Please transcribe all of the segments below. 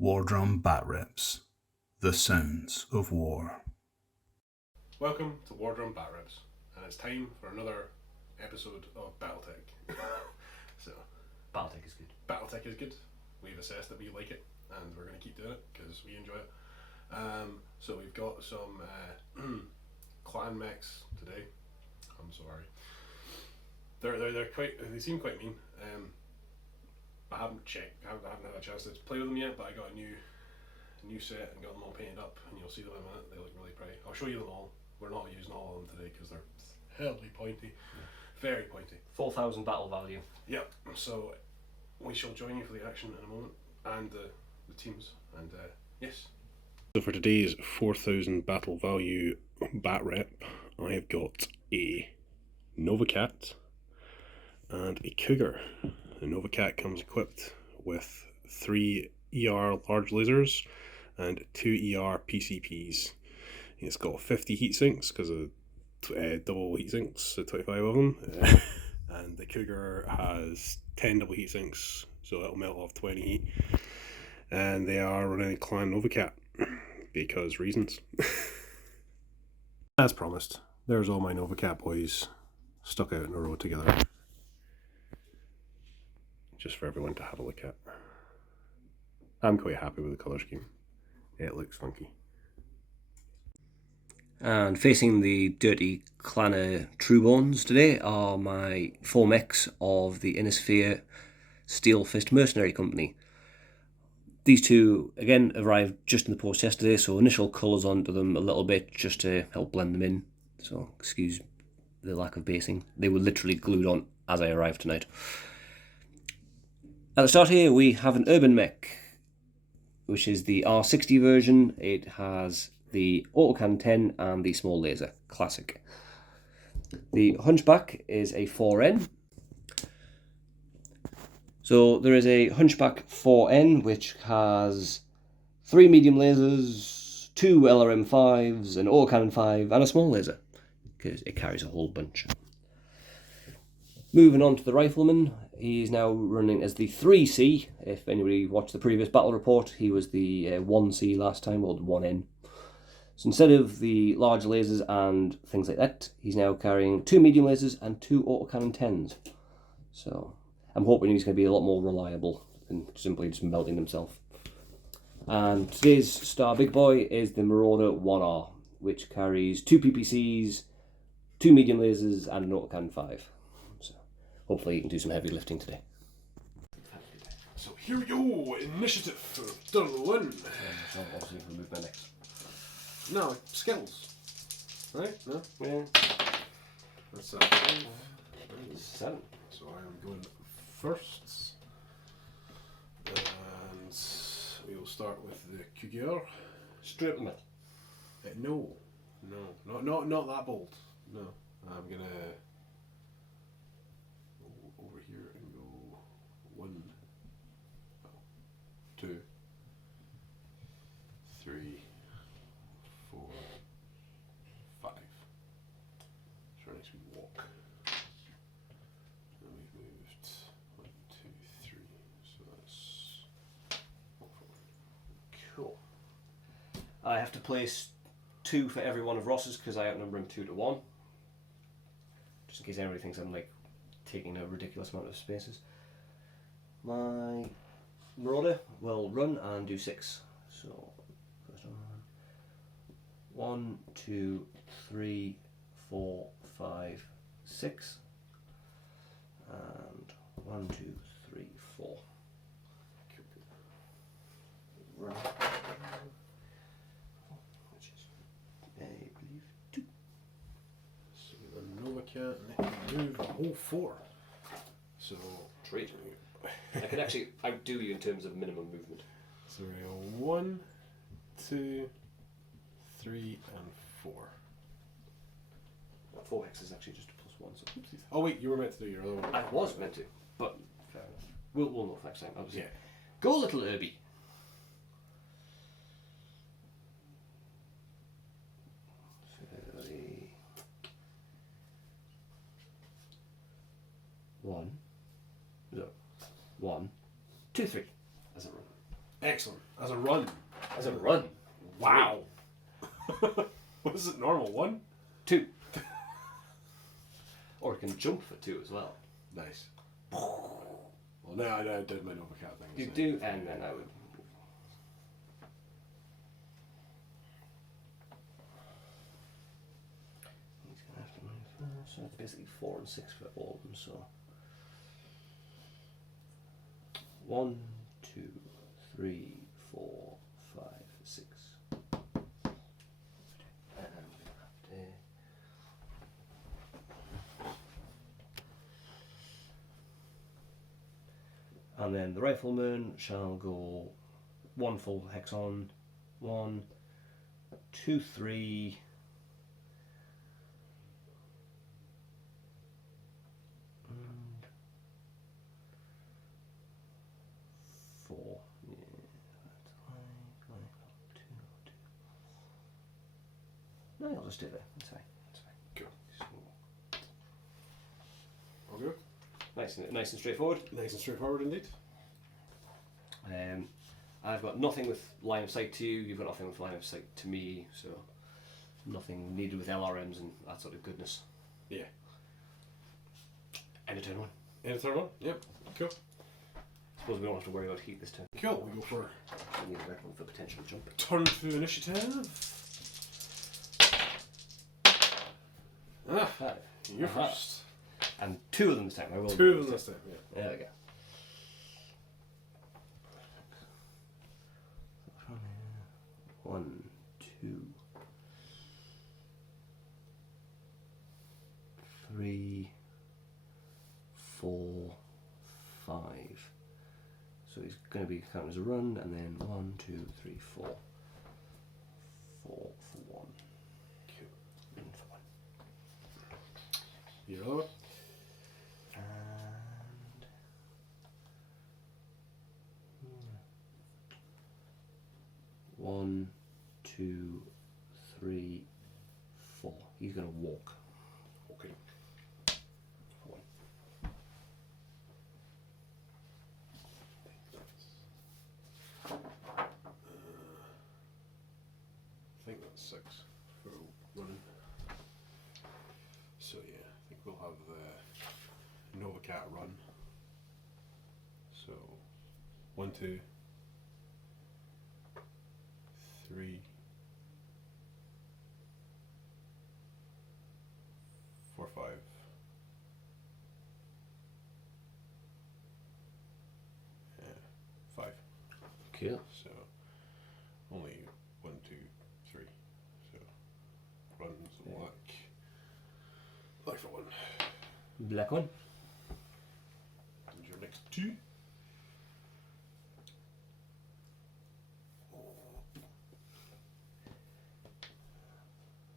War drum bat rips, the sounds of war. Welcome to War Drum Bat Rips, and it's time for another episode of Battletech. So, Battletech is good. Battletech is good. We've assessed that we like it, and we're going to keep doing it because we enjoy it. So we've got some clan mechs today. I'm sorry. They're quite. They seem quite mean. I haven't checked. I haven't had a chance to play with them yet, but I got a new set and got them all painted up, and you'll see them in a minute. They look really pretty. I'll show you them all. We're not using all of them today because they're terribly pointy, very pointy. 4,000 battle value. Yep. So we shall join you for the action in a moment, and the teams. And yes. So for today's 4,000 battle value bat rep, I have got a Nova Cat and a Cougar. The Nova Cat comes equipped with 3 ER large lasers and 2 ER PCPs. It's got 50 heat sinks because of double heat sinks, so 25 of them. And the Cougar has 10 double heat sinks, so it'll melt off 20 heat. And they are running a clan Nova Cat because reasons. As promised, there's all my Nova Cat boys stuck out in a row together, just for everyone to have a look at. I'm quite happy with the colour scheme. It looks funky. And facing the dirty clanner Trueborns today are my 4 mechs of the Innisphere Steel Fist Mercenary Company. These two, again, arrived just in the post yesterday, so initial colours onto them a little bit just to help blend them in. So, excuse the lack of basing. They were literally glued on as I arrived tonight. At the start here, we have an Urbanmech, which is the R60 version. It has the autocannon 10 and the small laser, classic. The Hunchback is a 4N. So there is a Hunchback 4N, which has 3 medium lasers, 2 LRM5s, an autocannon 5, and a small laser, because it carries a whole bunch. Moving on to the Rifleman, he is now running as the 3C. If anybody watched the previous battle report, he was the 1C last time, or the 1N. So instead of the large lasers and things like that, he's now carrying 2 medium lasers and 2 autocannon 10s. So I'm hoping he's going to be a lot more reliable than simply just melting himself. And today's star big boy is the Marauder 1R, which carries 2 PPCs, 2 medium lasers, and an autocannon 5. So hopefully he can do some heavy lifting today. So here we go, initiative turn 1. So obviously remove my mechs. No, skills. Right? No? Yeah. That's 7. So I am going first. And we will start with the Cougar. Straight up the middle. Not that bold. No. I'm gonna go over here and go 1, 2, 3, 4, 5. It's a nice wee walk. And we've moved 1, 2, 3. So that's Cool. I have to place 2 for every one of Ross's because I outnumber him 2 to 1. Just in case anybody thinks I'm like taking a ridiculous amount of spaces. My Marauder will run and do 6. So first one. 1, 2, 3, 4, 5, 6. And 1, 2, 3, 4. Right. Which is, I believe, 2. So the Nova Cat and it can move the whole 4. So Trade. I can actually outdo you in terms of minimum movement. So we go 1, 2, 3, and 4. 4x is actually just a +1. So oopsies. Oh wait, you were meant to do your other one. I was meant to, but fair enough. We'll know next time. Obviously. Yeah. Go, little Irby. One, 2, 3. As a run. Excellent. As a run. As a run. Wow. What is it normal? 1? 2. Or it can jump for 2 as well. Nice. Well, now I did my Novacat thing. You do, and then I would. He's gonna have to move. So it's basically 4 and 6 for all of them. So 1, 2, 3, 4, 5, 6. And I'm gonna have to. And then the Rifleman shall go 1 full hex on, 1, 2, 3, and 4. Yeah, that's fine. 2. No, I'll just do that. That's fine. That's fine. Cool. So, All good? nice and straightforward. Nice and straightforward indeed. I've got nothing with line of sight to you, you've got nothing with line of sight to me, so nothing needed with LRMs and that sort of goodness. Yeah. End of turn 1. End of turn 1? Yep. Cool. Suppose we don't have to worry about heat this turn. Cool. We go for We need a red one for potential jump. turn 2 initiative. Ah, 5. you're first. And 2 of them this time. I will. 2 of them this time, yeah. There we go. 1, 2, 3, 4, 5. So he's going to be counted as a run, and then 1, 2, 3, 4. 4 for 1. Cool. And for 1. Your other one? And 1, 2, 3, 4. He's going to walk. Okay. For 1. I think that's 6 for running. So yeah, I think we'll have the Novacat run. So 1, 2, 3, 4, 5. Yeah, 5. Cool. So only 1, 2, 3. So runs black for 1. Black one. And your next 2.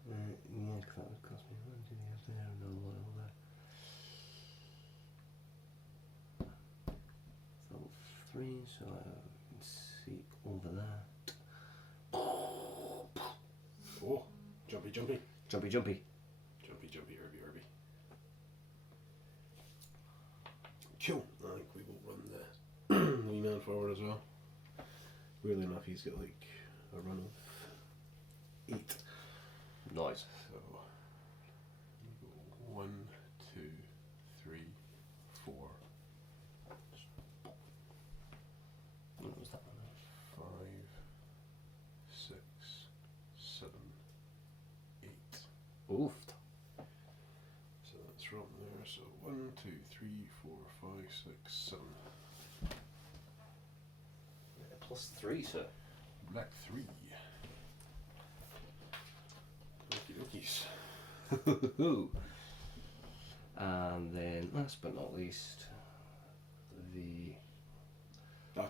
Yeah, because that would cost me 1, 2, there, and another 1 over there. Level 3, so I can see over that. Oh, jumpy, jumpy. Jumpy, jumpy. Jumpy, jumpy, Urby, Urby. Cool. I think we will run the wee man forward as well. Weirdly enough, he's got like a run of 8. Nice. So, we go 1, 2, 3, 4, What was that one? 5, 6, 7, 8. Oof. So that's from there. So 1, 2, 3, 4, 5, 6, 7. +3, sir. Black 3. Okie dokies. And then, last but not least, the.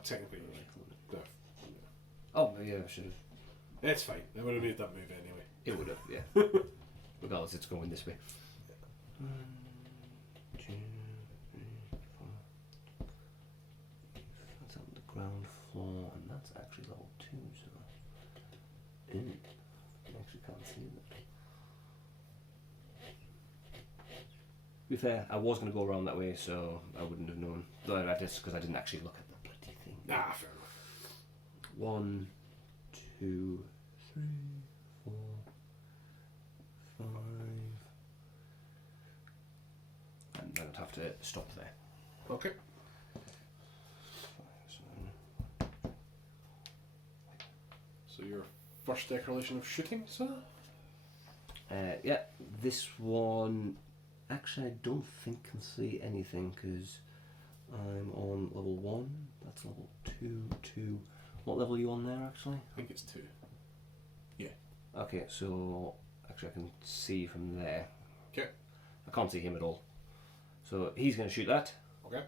Technically, no. Oh, yeah, I should have. It's fine. I would have made that move anyway. It would have, yeah. Regardless, it's going this way. 1, 2, 3, 4. That's on the ground floor, and that's actually level 2, so. I actually can't see that. To be fair, I was going to go around that way, so I wouldn't have known. Though I just because I didn't actually look at the bloody thing. Nah, fair enough. 1, 2, 3, 4, 5. And then I'd have to stop there. Okay. 5, 7. So your first declaration of shooting, sir? Yeah, this one, actually I don't think can see anything because I'm on level 1, that's level 2, 2. What level are you on there actually? I think it's 2. Yeah. Okay, so actually I can see from there. Okay. I can't see him at all. So he's going to shoot that. Okay.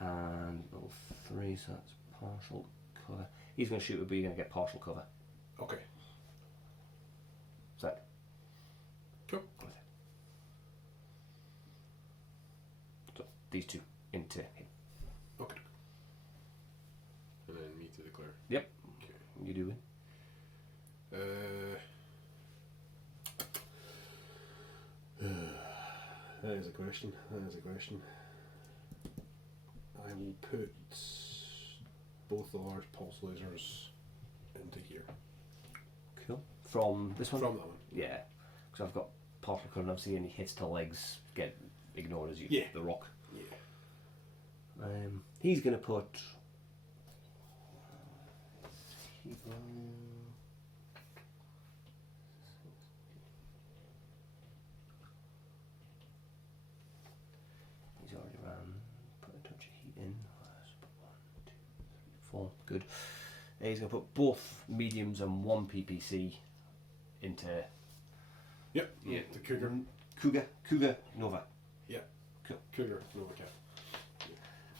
And level 3, so that's partial cover. He's going to shoot, but you're going to get partial cover. Okay. Is that? Cool. So these two into him. Okay. And then me to declare. Yep. Okay. You do win. That is a question. I will put both the large pulse lasers into here. Cool. From this one? From that one. Yeah. Because I've got partial cover and obviously any hits to legs get ignored as you Yeah. the rock. Yeah. He's going to put... He's already ran. Put a touch of heat in. Let's put 1, 2, 3, 4. Good. He's going to put both mediums and 1 PPC into... Yep. Yeah. The Cougar. Cougar Nova. Yeah. Cool. Cougar Nova Cap.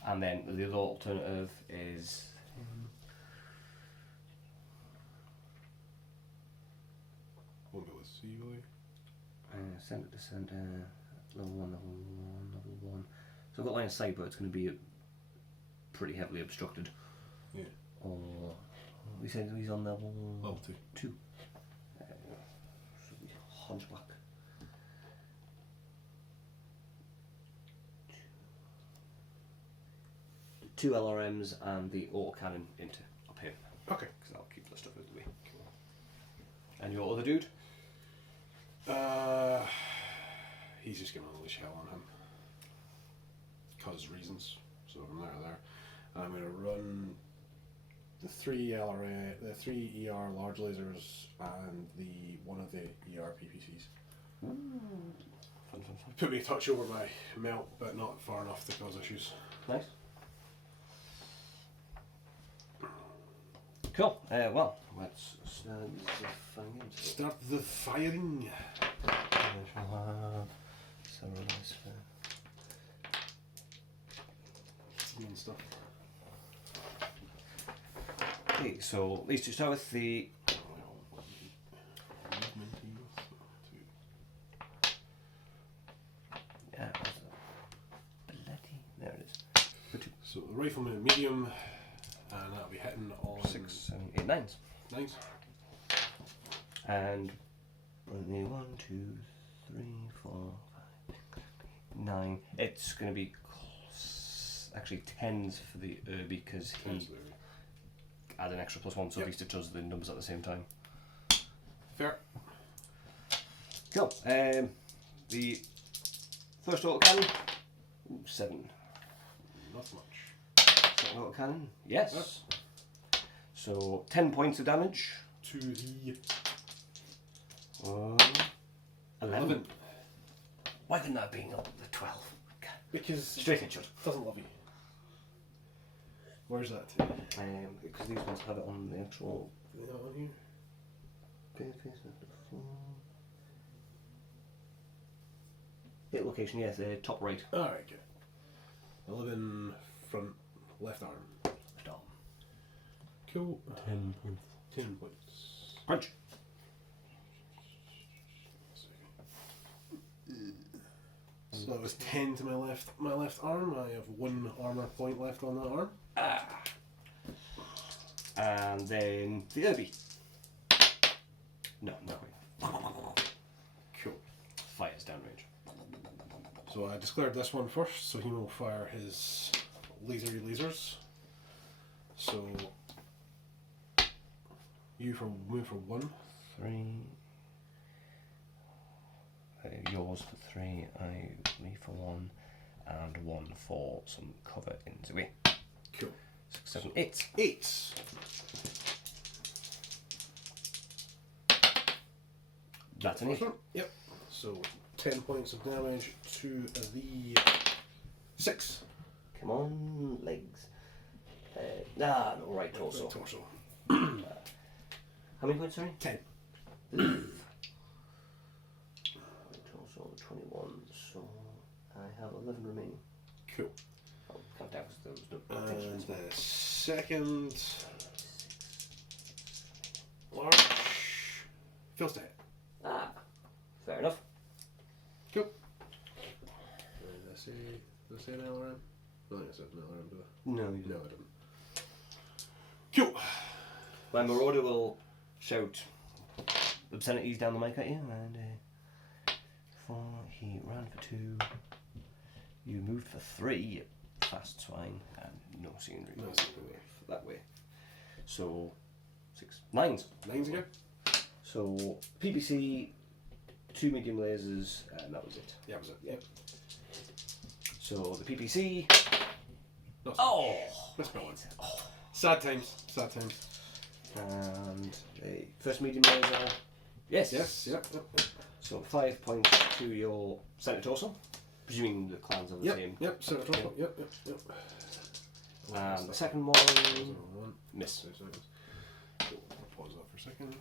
And then the other alternative is... Won't be able to see really. Centre to centre, level 1, level 1, level 1. So I've got line of sight, but it's going to be pretty heavily obstructed. Yeah. Or we said he's on level Level 2. 2. Should be Hunchback. Two LRMs and the autocannon into up here. Okay. Because I'll keep the stuff out of the way. And your other dude? He's just going to unleash hell on him. Cause reasons. So from there to there. I'm going to run the 3 LRA, the 3 ER large lasers and the one of the ER PPCs. Fun. Put me a touch over my melt, but not far enough to cause issues. Nice. Cool. Well, let's start the firing. Start the firing. I shall have several nice And stuff. Okay, so at least to start with the there it is. So the Rifleman medium, and that'll be hitting on 6, 7, 8, 9s. 9s. And only 1, 2, 3, 4, 5, 6, 9. It's going to be actually 10s for the Urby because he add an extra +1, so at least it does the numbers at the same time. Fair. Cool. The first autocannon, 7. Not much. Second autocannon, yes. Yep. So 10 points of damage. To the 11. Why couldn't that have been up the 12? Because Straight headshot. doesn't love you. Where's that to? Because these ones have it on the actual Is that on here? hit location, yes, top right. Alright, good. 11 front left arm. Left arm. Cool. 10 points. 10 points. Punch. So that was 10 to my left arm. I have 1 armor point left on that arm. And then the Urby. No. Cool. Fires downrange. So I declared this one first, so he will fire his lasery lasers. So You move for 1. 3. Yours for 3. Me for 1. And 1 for some cover in the way. Cool. 6, 7, 8. 8. That's an 8. Yep. So 10 points of damage to the 6. Come on, legs. No, right torso. Right torso. How many points, sorry? 10. Torso 21, so I have 11 remaining. Cool. I'll count down because there was no And attention. the second large feels dead. Ah, fair enough. Cool. Did I say an LRM? I think I said an LRM, did I? No, you No, don't. I didn't. Cool. My Marauder will shout obscenities down the mic at you, and 4, he ran for 2, you moved for 3, fast swine, and no scenery No for scenery. that way. So, 6, 9s. 9s again? So, PPC, 2 medium lasers, and that was it. Yeah, was it? Yep. So, the PPC, Not oh! misspelling. Sad times. Sad times. And the first medium laser, yes. Yes, yep. So 5 points to your centre torso, presuming the clans are the same. Yep, center torso. Yep. And the second one, miss. Cool. I'll pause that for a second.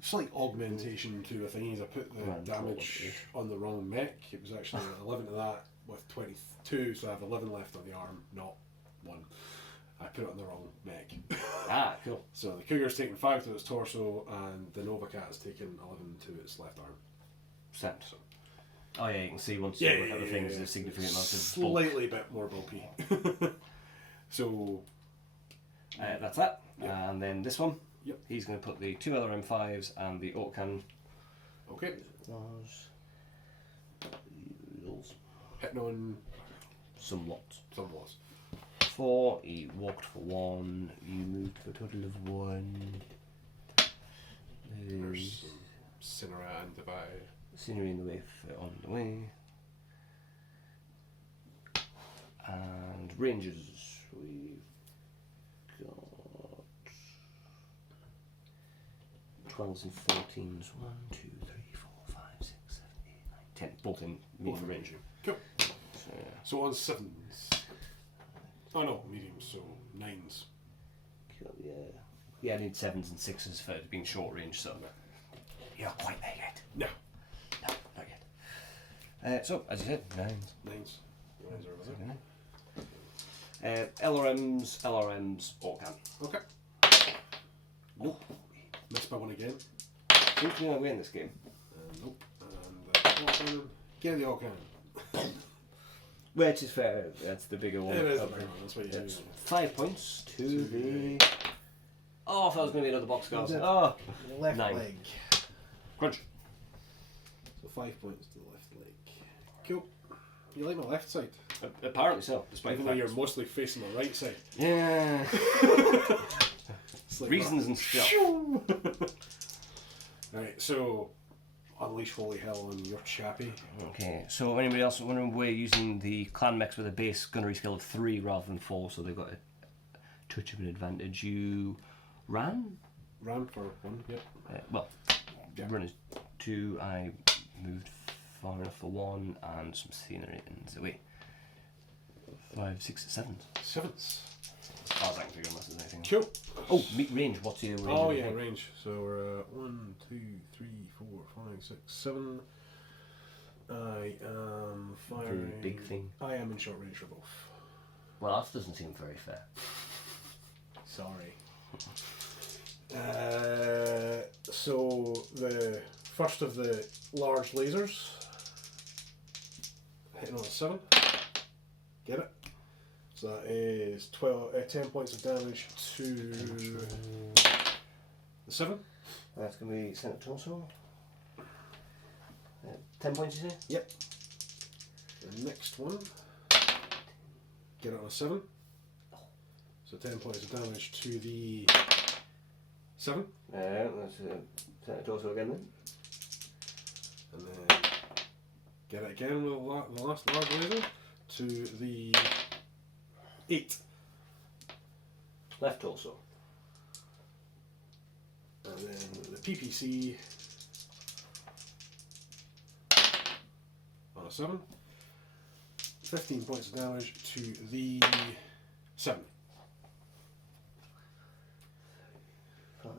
Slight augmentation to a thing is I put the damage on the wrong mech. It was actually 11 to that with 22, so I have 11 left on the arm, not 1. I put it on the wrong mech. Ah, cool. So the Cougar's taken 5 to its torso, and the Nova Cat has taken 11 to its left arm. Sent. Oh yeah, you can see once you look at the things, there's a significant amount of bulk. Slightly bit more bulky. So that's that. Yep. And then this one, yep. He's going to put the 2 other M5s and the autocannon. Okay. Hitting on Somewhat. some was. 4, he walked for 1, you moved for a total of 1. There's some Cinera and Divide. Scenery in the way on the way. And ranges, we've got 12s and 14s. 1, 2, 3, 4, 5, 6, 7, 8, 9, 10. Both in medium range. Cool. So, yeah. So on 7s. Oh no, mediums, so 9s. Cool, yeah. Yeah, I need 7s and 6s for it being short range, so you're not quite there yet. No. No, not yet. So, as you said, 9s. 9s. 9s are over there. LRMs, Orcan. Okay. Nope. Missed by 1 again. Seems to be my way in this game. Nope. And Orcan. Get the Orcan. Which is fair, that's the bigger one. It is the bigger one, that's what you do. 5 points to the... Oh, I thought it was going to be another box score. Oh, Left 9. leg. Crunch. So 5 points to the left leg. Cool. You like my left side? Apparently so, despite Even the though fact. you're mostly facing the right side. Yeah. It's like Reasons that. and stuff. Right, so unleash holy hell on your chappy. Okay, so anybody else wondering, we're using the clan mechs with a base gunnery skill of 3 rather than 4, so they've got a touch of an advantage. You ran? Ran for 1, yep. Run is 2. I moved far enough for 1, and some scenery in the way. 5, 6, 7. 7s. As far as I can figure, unless there's anything. Cool. Oh, meat range. What's your range? Oh yeah, range. So we're 1, 2, 3, 4, 5, 6, 7. I am firing. The big thing. I am in short range for both. Well, that doesn't seem very fair. Sorry. So the first of the large lasers hitting on a 7. Get it? So that is 10 points of damage to the 7. That's going to be center torso. 10 points, you say? Yep. The next one, get it on a 7. So 10 points of damage to the 7. Let's set it also again then. And then get it again with the last large laser to the 8. Left torso. And then the PPC on a 7. 15 points of damage to the 7. Fine.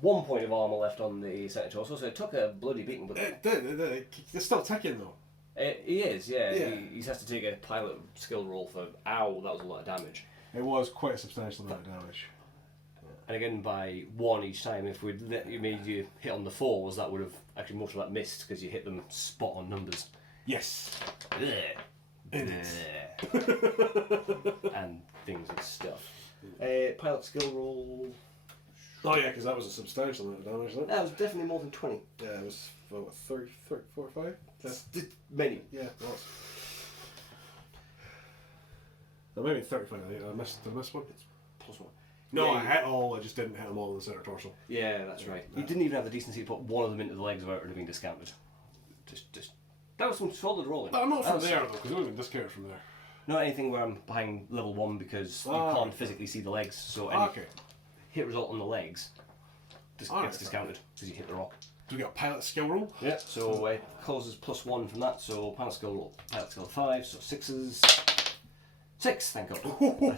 1 point of armour left on the second torso, so it took a bloody beating. But They're still ticking though. He is, yeah. He has to take a pilot skill roll for, ow, that was a lot of damage. It was quite a substantial amount of damage. And again, by 1 each time, if we'd made you hit on the 4s, that would have actually most of that missed because you hit them spot on numbers. Yes. And things and stuff. Pilot skill roll. Oh yeah, because that was a substantial amount of damage, wasn't it? That was definitely more than 20. Yeah, it was what, 30, 45? Many. Yeah, it was. No, maybe 35. I think I missed one. It's +1. No, Yeah, I hit all. I just didn't hit them all in the center torso. Yeah, that's right. You didn't even have the decency to put one of them into the legs where it would have been discounted. Just. That was some solid rolling. No, not from there though, because it would have been discounted from there. Not anything where I'm behind level 1 because you can't physically see the legs. So any hit result on the legs gets discounted because you hit the rock. Do we get a pilot skill roll? Yeah. So it causes +1 from that. So pilot skill roll, pilot skill 5. So 6s. 6, thank God. Oh my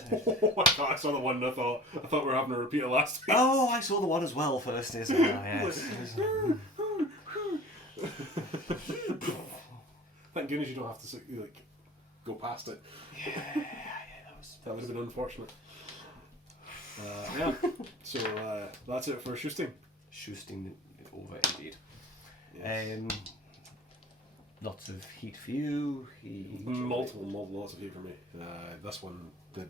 God! I saw the one and I thought we were having a repeat of last week. Oh, I saw the one as well first. Yes. Thank goodness you don't have to go past it. Yeah, that would have been unfortunate. Yeah. So that's it for Shoosting. Shoosting over indeed. Yes. Lots of heat for you. Lots of heat for me. This one did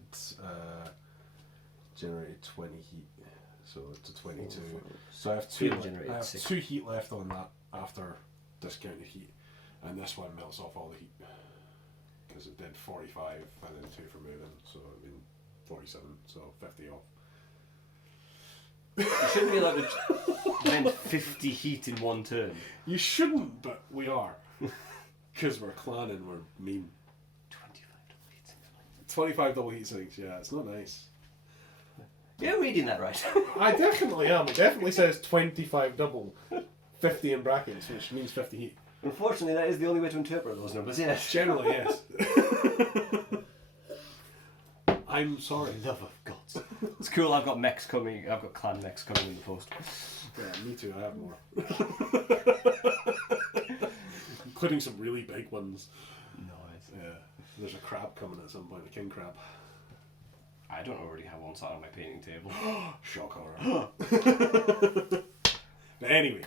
generate 20 heat, so it's a 22. So I have two heat left on that after discounted heat, and this one melts off all the heat because it did 45 and then 2 for moving, so it been 47, so 50 off. You shouldn't be allowed to vent 50 heat in one turn. You shouldn't, but we are. Because we're clan and we're mean. 25 double heat sinks, yeah, it's not nice. You're reading that right. I definitely am. It definitely says 25 double, 50 in brackets, which means 50 heat. Unfortunately, that is the only way to interpret those numbers, yes. Generally, yes. I'm sorry. Love of gods. It's cool, I've got mechs coming, I've got clan mechs coming in the post. Yeah, me too, I have more. Including some really big ones. Nice. Yeah. There's a crab coming at some point, a king crab. I don't already have one sat on my painting table. Shock horror. But anyway.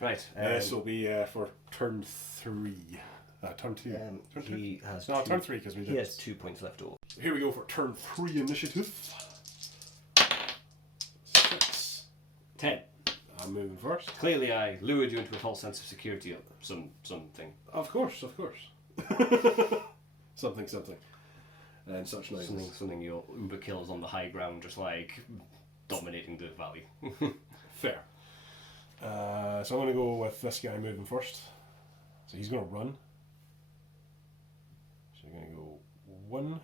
Right. This will be for turn 3. Turn 2. He has turn 3 because we did. He has 2 points left over. Here we go for turn 3 initiative. 6. 10. I'm moving first. Clearly I lured you into a false sense of security or something. Of course. something. And such nice. Something your uber kills on the high ground, just like dominating the valley. Fair. So I'm going to go with this guy moving first. So he's going to run. So you're going to go 1,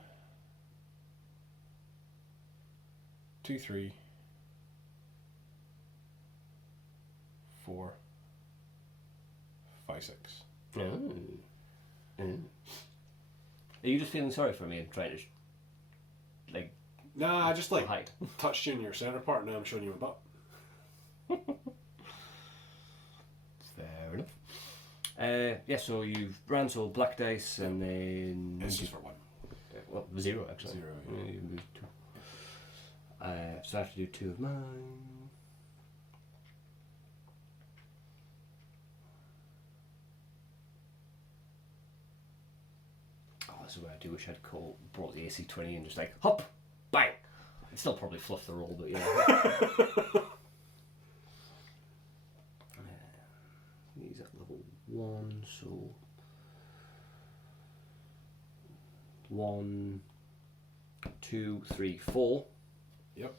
2, 3, 4, 5, 6. Are you just feeling sorry for me and trying to, Nah, I just hide? touched you in your center part, and now I'm showing you my butt. Fair enough. Yeah, so you've ran so black dice and then... It's just for 1. Well, 0 actually. 0, yeah. You moved 2. So I have to do 2 of mine. Oh, that's where I do wish I'd brought the AC-20 and just hop, bang! I'd still probably fluff the roll, but yeah. He's at level 1, so 1, 2, 3, 4. Yep.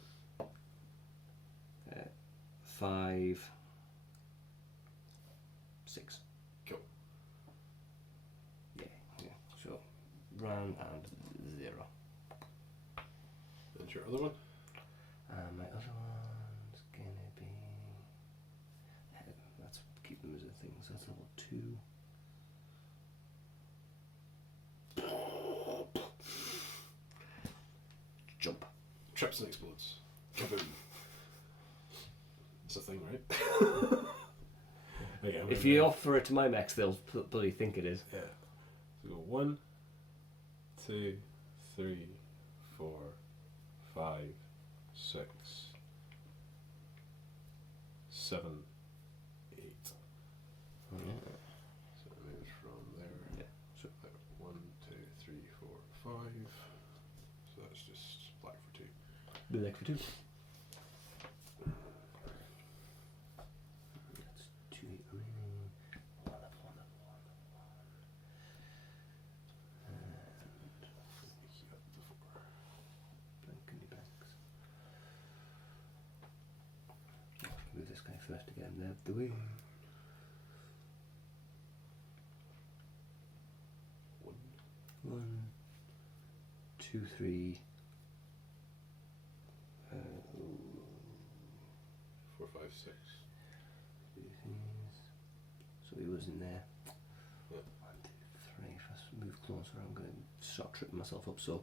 5, 6. Cool. Yeah. So, run and 0. And your other one? And my other one's gonna be. Let's keep them as a thing. So that's level 2. Jump. Trips and explodes. Kaboom. It's a thing, right? Okay, If you offer it to my mechs, they'll bloody think it is. Yeah. So go 1, 2, 3, 4, 5, 6, 7, 8. Yeah. So it moves from there. Yeah. So 1, 2, 3, 4, 5. So that's just black for 2. Black for 2. That's 2 remaining. 1 level 1 level 1 level 1. And Heat up the 4. blankety blanks. Move this guy first to get him out the way. 1, 2, 3. 4, 5, 6. So he was in there. Yeah. 1, 2, 3. If I move closer, I'm going to start tripping myself up. So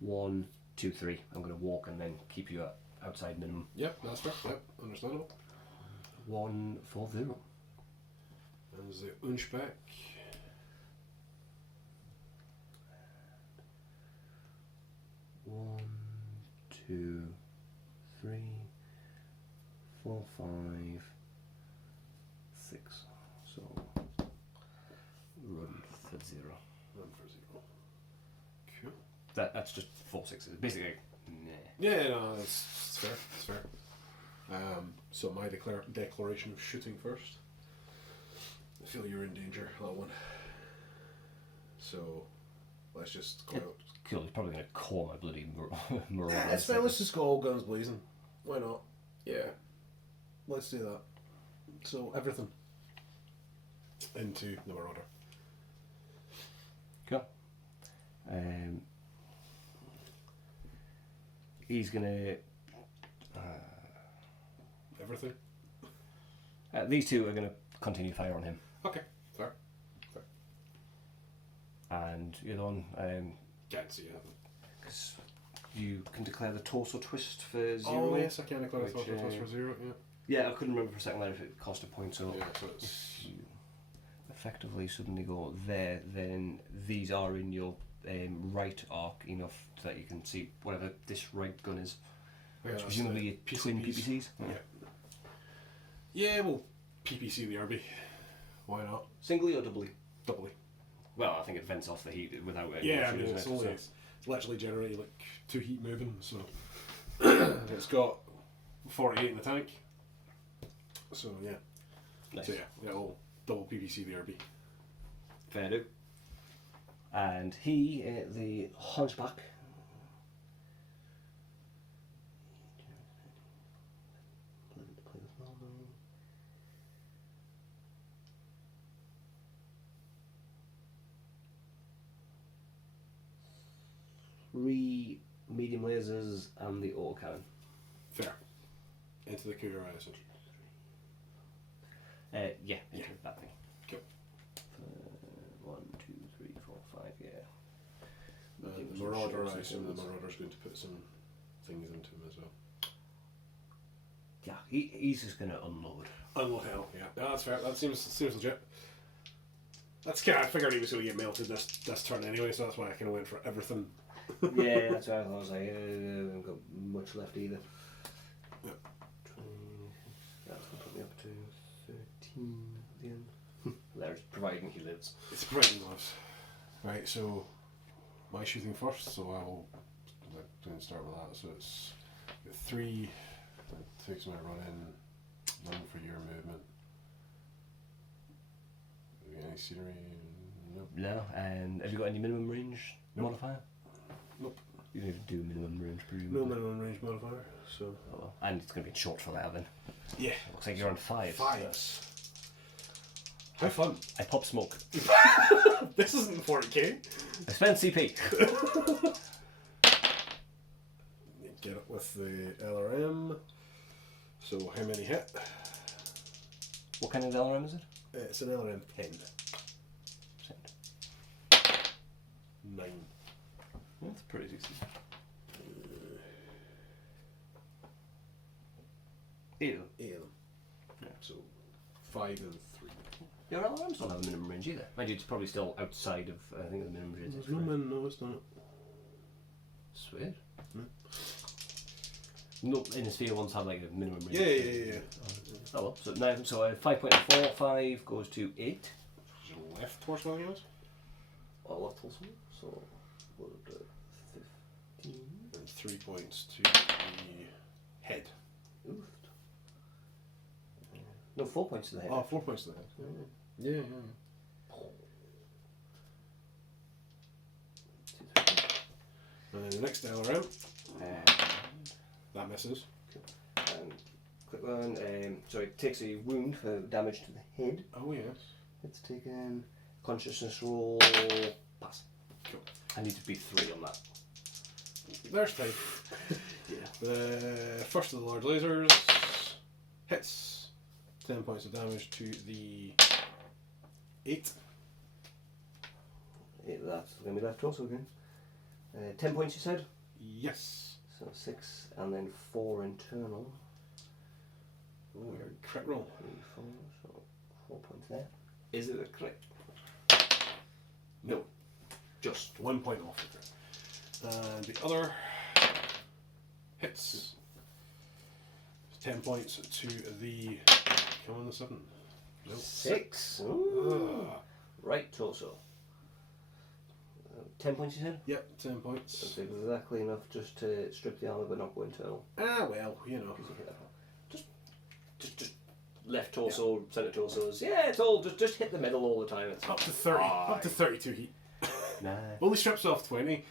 1, 2, 3. I'm going to walk and then keep you outside minimum. Yep, that's fair. Yep, understandable. 1, 4, 0. And there's the Hunchback. 1, 2, 3, 4, 5, 6. So run for 0. Run for 0. Cool. That's just 4 6s. Basically, nah. Yeah, no, that's fair. That's fair. So my declaration of shooting first. I feel you're in danger, that one. So let's just go out. Cool, he's probably going to call my bloody Marauder. Yeah, it's fine. Let's just go all guns blazing. Why not? Yeah. Let's do that. So everything into the Marauder. Cool. He's going to. Everything? These two are going to continue fire on him. Okay, fair. And the other one, Can't see it. because you can declare the torso twist for 0. Oh, yes, I can declare which, the toss for 0, yeah. Yeah, I couldn't remember for a second there if it cost a point. So Yeah, so if it's. you effectively suddenly go there, then these are in your right arc enough that you can see whatever this right gun is. Yeah, Which that's presumably the twin PCPs. PPCs. Yeah. Yeah, we'll PPC the RB. Why not? Singly or doubly? Doubly. Well, I think it vents off the heat without any Yeah, I issue, mean, isn't it's it? only So- it's literally generating like 2 heat moving, so it's got 48 in the tank. So yeah, Nice. so yeah, it'll double PPC the RB. Fair do. And he, the Hunchback. Three medium lasers and the autocannon. Fair. Into the Cougar ISO. Yeah, Yeah. into that thing. Cool. 1, 2, 3, 4, 5, yeah. The Marauder, I assume the Marauder's going to put some things into him as well. Yeah, he's just going to unload. Unload hell, yeah. No, that's fair. That seems legit. That's kind of, I figured he was going to get melted this turn anyway, so that's why I kind of went for everything. Yeah, that's why I was like, I haven't got much left either. Yeah. 20, that's going to put me up to 13 at the end. There's providing he lives. It's Brighton gloves. Right, so my shooting first, so I will start with that. So it's 3, that takes my run in, 1 for your movement. Do we get any scenery? Nope. No, and have you got any minimum range Nope. modifier? Nope. You don't even do minimum range, No presumably. minimum range modifier, so. Oh well. And it's going to be short for that then. Yeah. Looks like you're on 5. Fives. How fun. I pop smoke. This isn't 40k. I spent CP. Get it with the LRM. So how many hit? What kind of LRM is it? It's an LRM 10. 9. That's pretty decent. 8 of them. 8 of them. Yeah. So 5 and 3. Your LRMs don't have a minimum range either. Mind you, it's probably still outside of, I think, the minimum range. There's no min, no, it's not. Sweet. No. No, in the sphere ones have like a minimum range. Yeah. Oh well, so 9, so 5.4, 5 goes to 8. Your left torso values? Oh, left also. So, what would 15? And 3 points to the head. Oof. No, 4 points to the head. Oh, 4 points to the head. Yeah. And then the next LRM. That misses. Quick one. Sorry, takes a wound for damage to the head. Oh, yes. It's taken. Consciousness roll. Pass. Cool. I need to be 3 on that. There's 5. Yeah. The first of the large lasers hits. 10 points of damage to the 8. That's going to be left torso again. 10 points, you said? Yes. So 6 and then 4 internal. Oh, your crit roll. 3, 4, so 4 points there. Is it a crit? No. Just 1 point off the crit. And the other hits. 10 points to the. Come on, the 7. No. 6. Ooh. Right torso. 10 points, you said? Yep, 10 points. That's exactly enough just to strip the armor but not go internal. Ah, well, you know. Just left torso, centre torsos. Yeah, it's all just hit the middle all the time. It's Up to 30. Up to 32 heat. Nah. Only strips off 20.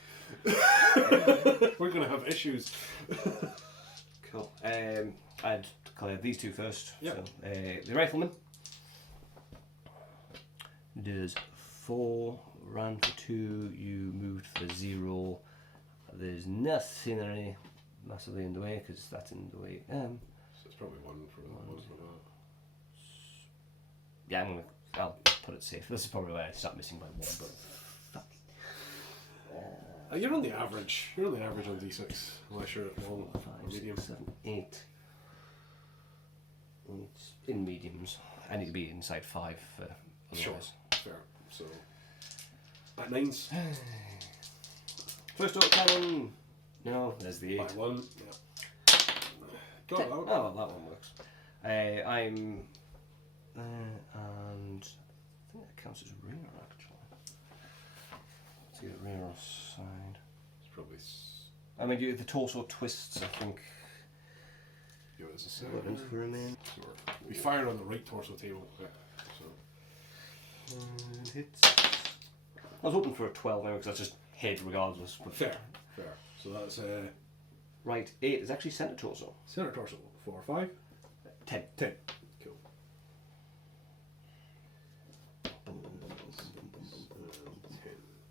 We're going to have issues. Cool. I'd clear these 2 first. Yep. So, the Rifleman does 4, ran for 2, you moved for 0. There's nothing really massively in the way because that's in the way. So it's probably 1 for the 1 for that. Yeah, I'll put it safe. This is probably why I start missing by 1, but fuck. You're on the average. You're on the average on D6, unless you're at long 5, or medium. 6, 7, 8. It's in mediums. I need to be inside 5 for otherwise. Sure, fair. So, at 9s. First auto cannon. No, there's the 8. By 1, yeah. Got it, that one. Oh, well, that one works. I'm. And I think that counts as rear actually. Let's get rear or side. It's probably. I mean, the torso twists, I think. Yo, it's a Weapons for a man. Sure. We fired on the right torso table. Yeah. So. And hits. I was hoping for a 12 now because that's just head regardless. But Fair. So that's right, 8 is actually centre torso. center torso. 4 or 5? 10. 10. Cool.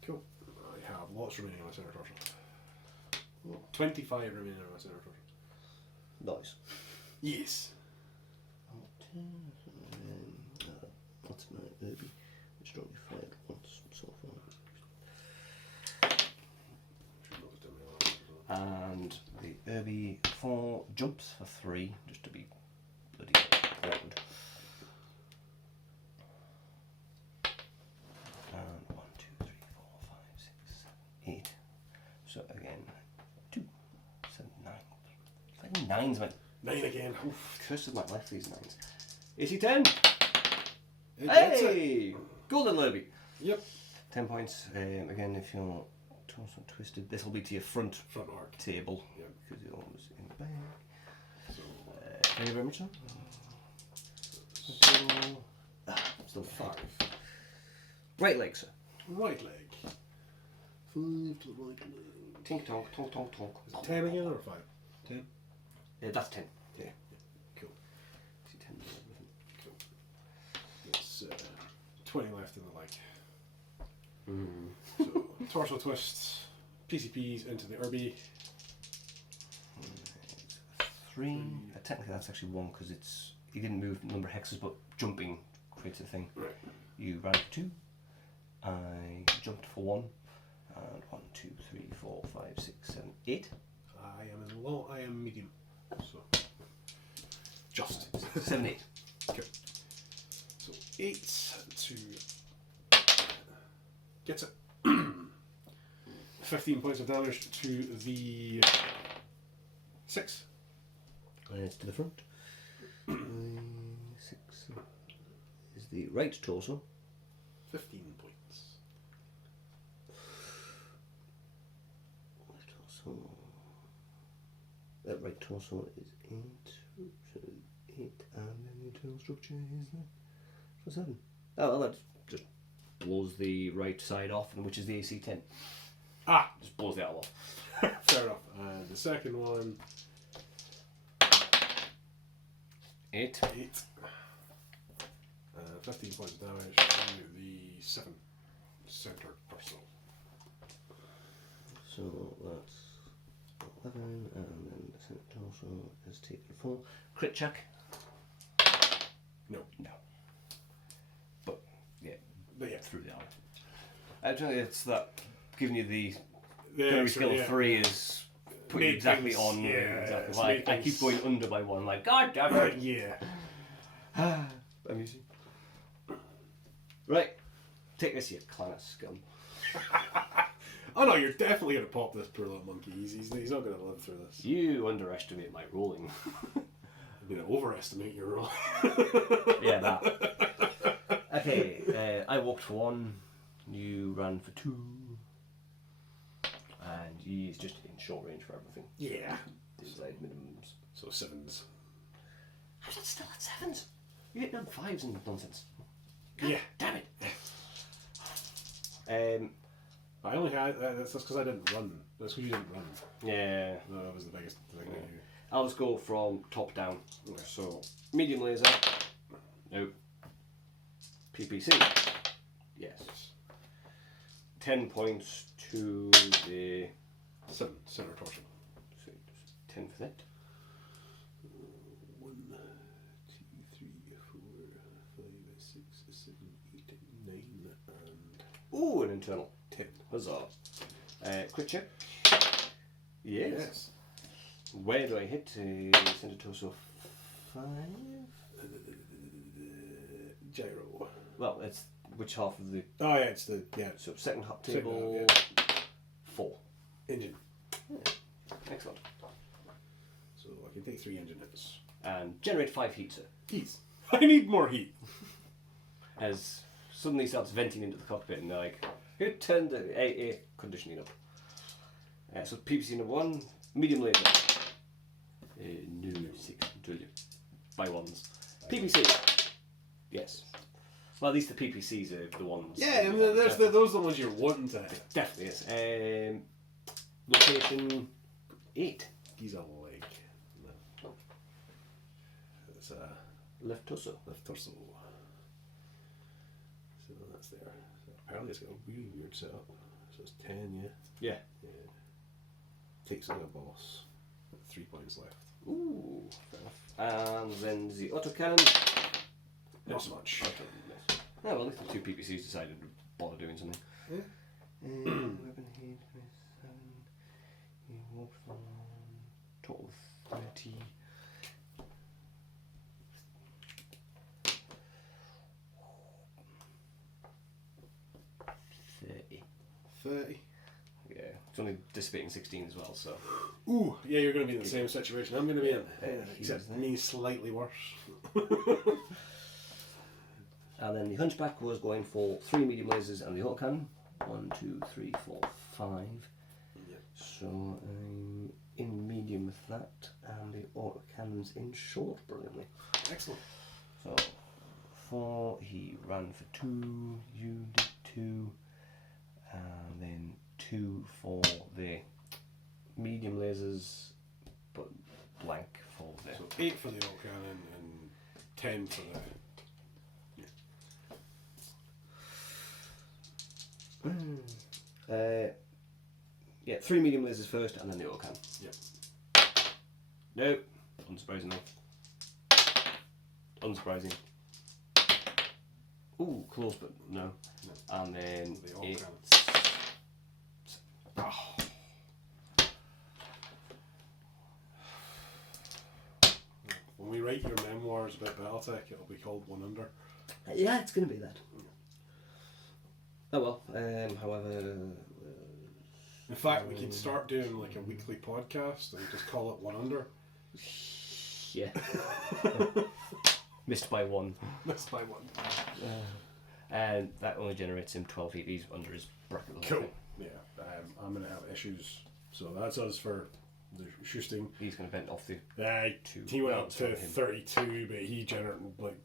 Cool. I have lots remaining on my center torso. 25 remaining on my center torso. Nice. Yes. What's my Urby? Which don't be fired once so far. And the Urby 4 jumps for 3, just to be bloody awkward. And 1, 2, 3, 4, 5, 6, 7, 8. So again, 2, 7, 9. It's like 9s, man. 9 again. Oof. Curse of my life, these 9s. AC 10! It gets it. Hey! Golden Lurby! Yep. 10 points. Again, if you're torso twisted, this will be to your front arc table. Yep. Because you're always in the back. So, Thank you very much, sir. Still 5. Right leg, sir. Right leg. 5 to the right leg. Tink tonk, tonk tonk tonk. Is it 10 again or 5? 10? That's 10. Yeah. Cool. So torso twists, PCPs into the Urby. 3. Technically, that's actually 1 because it's you didn't move number of hexes, but jumping creates a thing. Right. You ran for 2. I jumped for 1. And 1, 2, 3, 4, 5, 6, 7, 8. I am medium. So just 7, 8. Okay. So 8 to gets it. 15 points of damage to the 6. And it's to the front. 6 is the right torso. 15 points. Left torso. That right torso is 8. So 8, and then the internal structure is there for 7. Oh, well, that just blows the right side off, which is the AC 10. Ah! Just blows the arm off. Fair enough. And the second one. 8. 8. 15 points of damage to the 7 center torso. So that's 11, and then the center torso is taken 4. Crit check? No. No. But yeah, But through the arm. Actually, it's that giving you the the gunnery extra, skill of 3 is putting you Made exactly things- on. yeah, exactly. it's Like, made I keep things- going under by 1, like, God damn it! yeah. Amusing. Right, take this, you clan of scum. Oh no, you're definitely going to pop this poor little monkey. He's not going to live through this. You underestimate my rolling. I'm going to overestimate your roll. Yeah, that. Okay, I walked for 1, you ran for 2, and he's just in short range for everything. Yeah. Inside minimums. So 7s. How's that still at 7s? You hit down 5s and nonsense. God Yeah. damn it. I only had that's because I didn't run. That's because you didn't run. Yeah. No, that was the biggest thing. That you... I'll just go from top down. Okay. So, medium laser. Nope. PPC. Yes. 10 points to the 7 center torsion. so 10 for that. 1, 2, 3, 4, 5, 6, 7, 8, 9, and Ooh, an internal. 10. Huzzah. Crit check. Yes. Where do I hit? Center torso 5? Gyro. Well, it's which half of the. Oh yeah, it's the So, second half Second table. half, 4. engine. Excellent. So I can take 3 engine hits. And generate 5 heat, sir. Heat. I need more heat. As suddenly starts venting into the cockpit and they're like, who turned the air conditioning up? So PPC number 1, medium laser. No, 6, told you. By 1s. PPC. Yes. Well, at least the PPCs are the ones. Yeah, I mean, those are the ones you're wanting to hit. Definitely is. Location 8. He's a leg. No. It's Left torso. left torso. So that's there. So apparently it's got a really weird setup. So it's 10, yeah. Yeah. Takes like a boss. 3 points left. Ooh, fair enough. And then the autocannon. Not so much. Yeah, well, at least the 2 PPCs decided to bother doing something. Yeah. Weapon hit, 7. You walk from total 30. 30. 30. Yeah, it's only dissipating 16 as well, so. Ooh, yeah, you're going to be in the same situation I'm going to be in. Except is there. me slightly worse. And then the Hunchback was going for 3 medium lasers and the autocannon. 1, 2, 3, 4, 5. Yep. So I'm in medium with that, and the autocannon's in short brilliantly. Excellent. So 4, he ran for 2, you did 2, and then 2 for the medium lasers, but blank for the. So 8 for the old cannon and 10 for the. Yeah, 3 medium lasers first, and then the auto cannon. Yep. Nope. Unsurprisingly. Unsurprising. Ooh, close, but no. And then The auto it's... cannon. Oh. When we write your memoirs about Battletech, it'll be called One Under. Yeah, it's going to be that. Oh well, however... In fact, we could start doing like a weekly podcast and just call it One Under. Yeah. Missed by one. Missed by one. And that only generates him 12 EVs under his bracket. Cool. Yeah, I'm going to have issues. So that's us for the Schusting. He's going to vent off the... He went up to 32, but he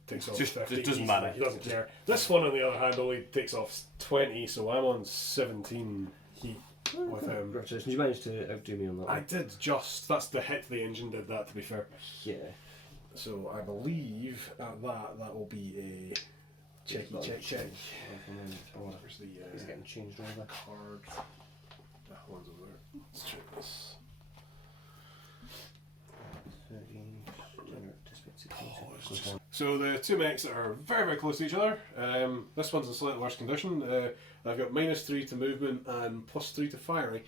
takes off Just 50. it doesn't matter. He doesn't care. This one, on the other hand, only takes off 20, so I'm on 17 heat with him. Congratulations, you managed to outdo me on that one. I did just. That's the hit the engine did that, to be fair. Yeah. So I believe at that will be a check. Where's the He's getting changed over. card? That one's over there. Let's check this. 13, So the two mechs that are very, very close to each other. This one's in slightly worse condition. I've got -3 to movement and +3 to firing,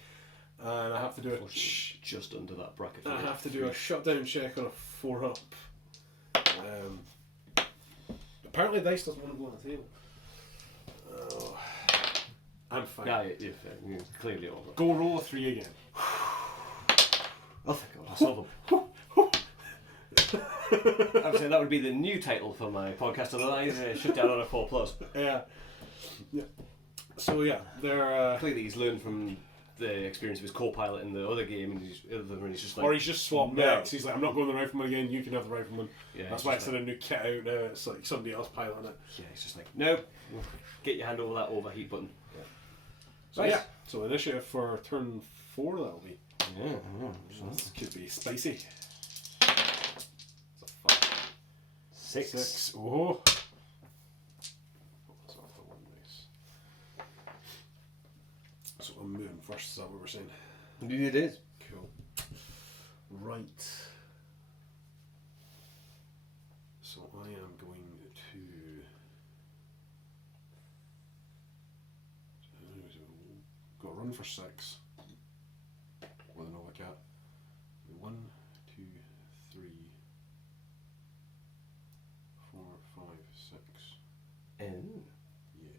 and I have to do just under that bracket. I have to do a shutdown check on a 4-up. Apparently, dice doesn't want to go on the table. Oh, I'm fine. Yeah, you're clearly over. Go roll a 3 again. Oh, thank God, I solved them. I would say that would be the new title for my podcast otherwise. Shut down on a 4+. Yeah. So yeah, they're clearly he's learned from the experience of his co-pilot in the other game, and he's just like, or he's just swapped mechs. He's like, I'm not going the Rifleman again. You can have the Rifleman. Yeah, that's why I said a new kit out now. It's like somebody else piloting it. Yeah, he's just like, no, get your hand over that overheat button. Yeah. So nice. yeah, so initiative for turn 4 that'll be. Yeah. So this could be spicy. It's a 5. 6. Oh. That's off the one base. So I'm moving first. Is that what we're saying? Indeed it is. Cool. Right. So I am going to. Got a run for 6. With an Nova Cat. 1, 2, 3, 4, 5, 6. And Yeah.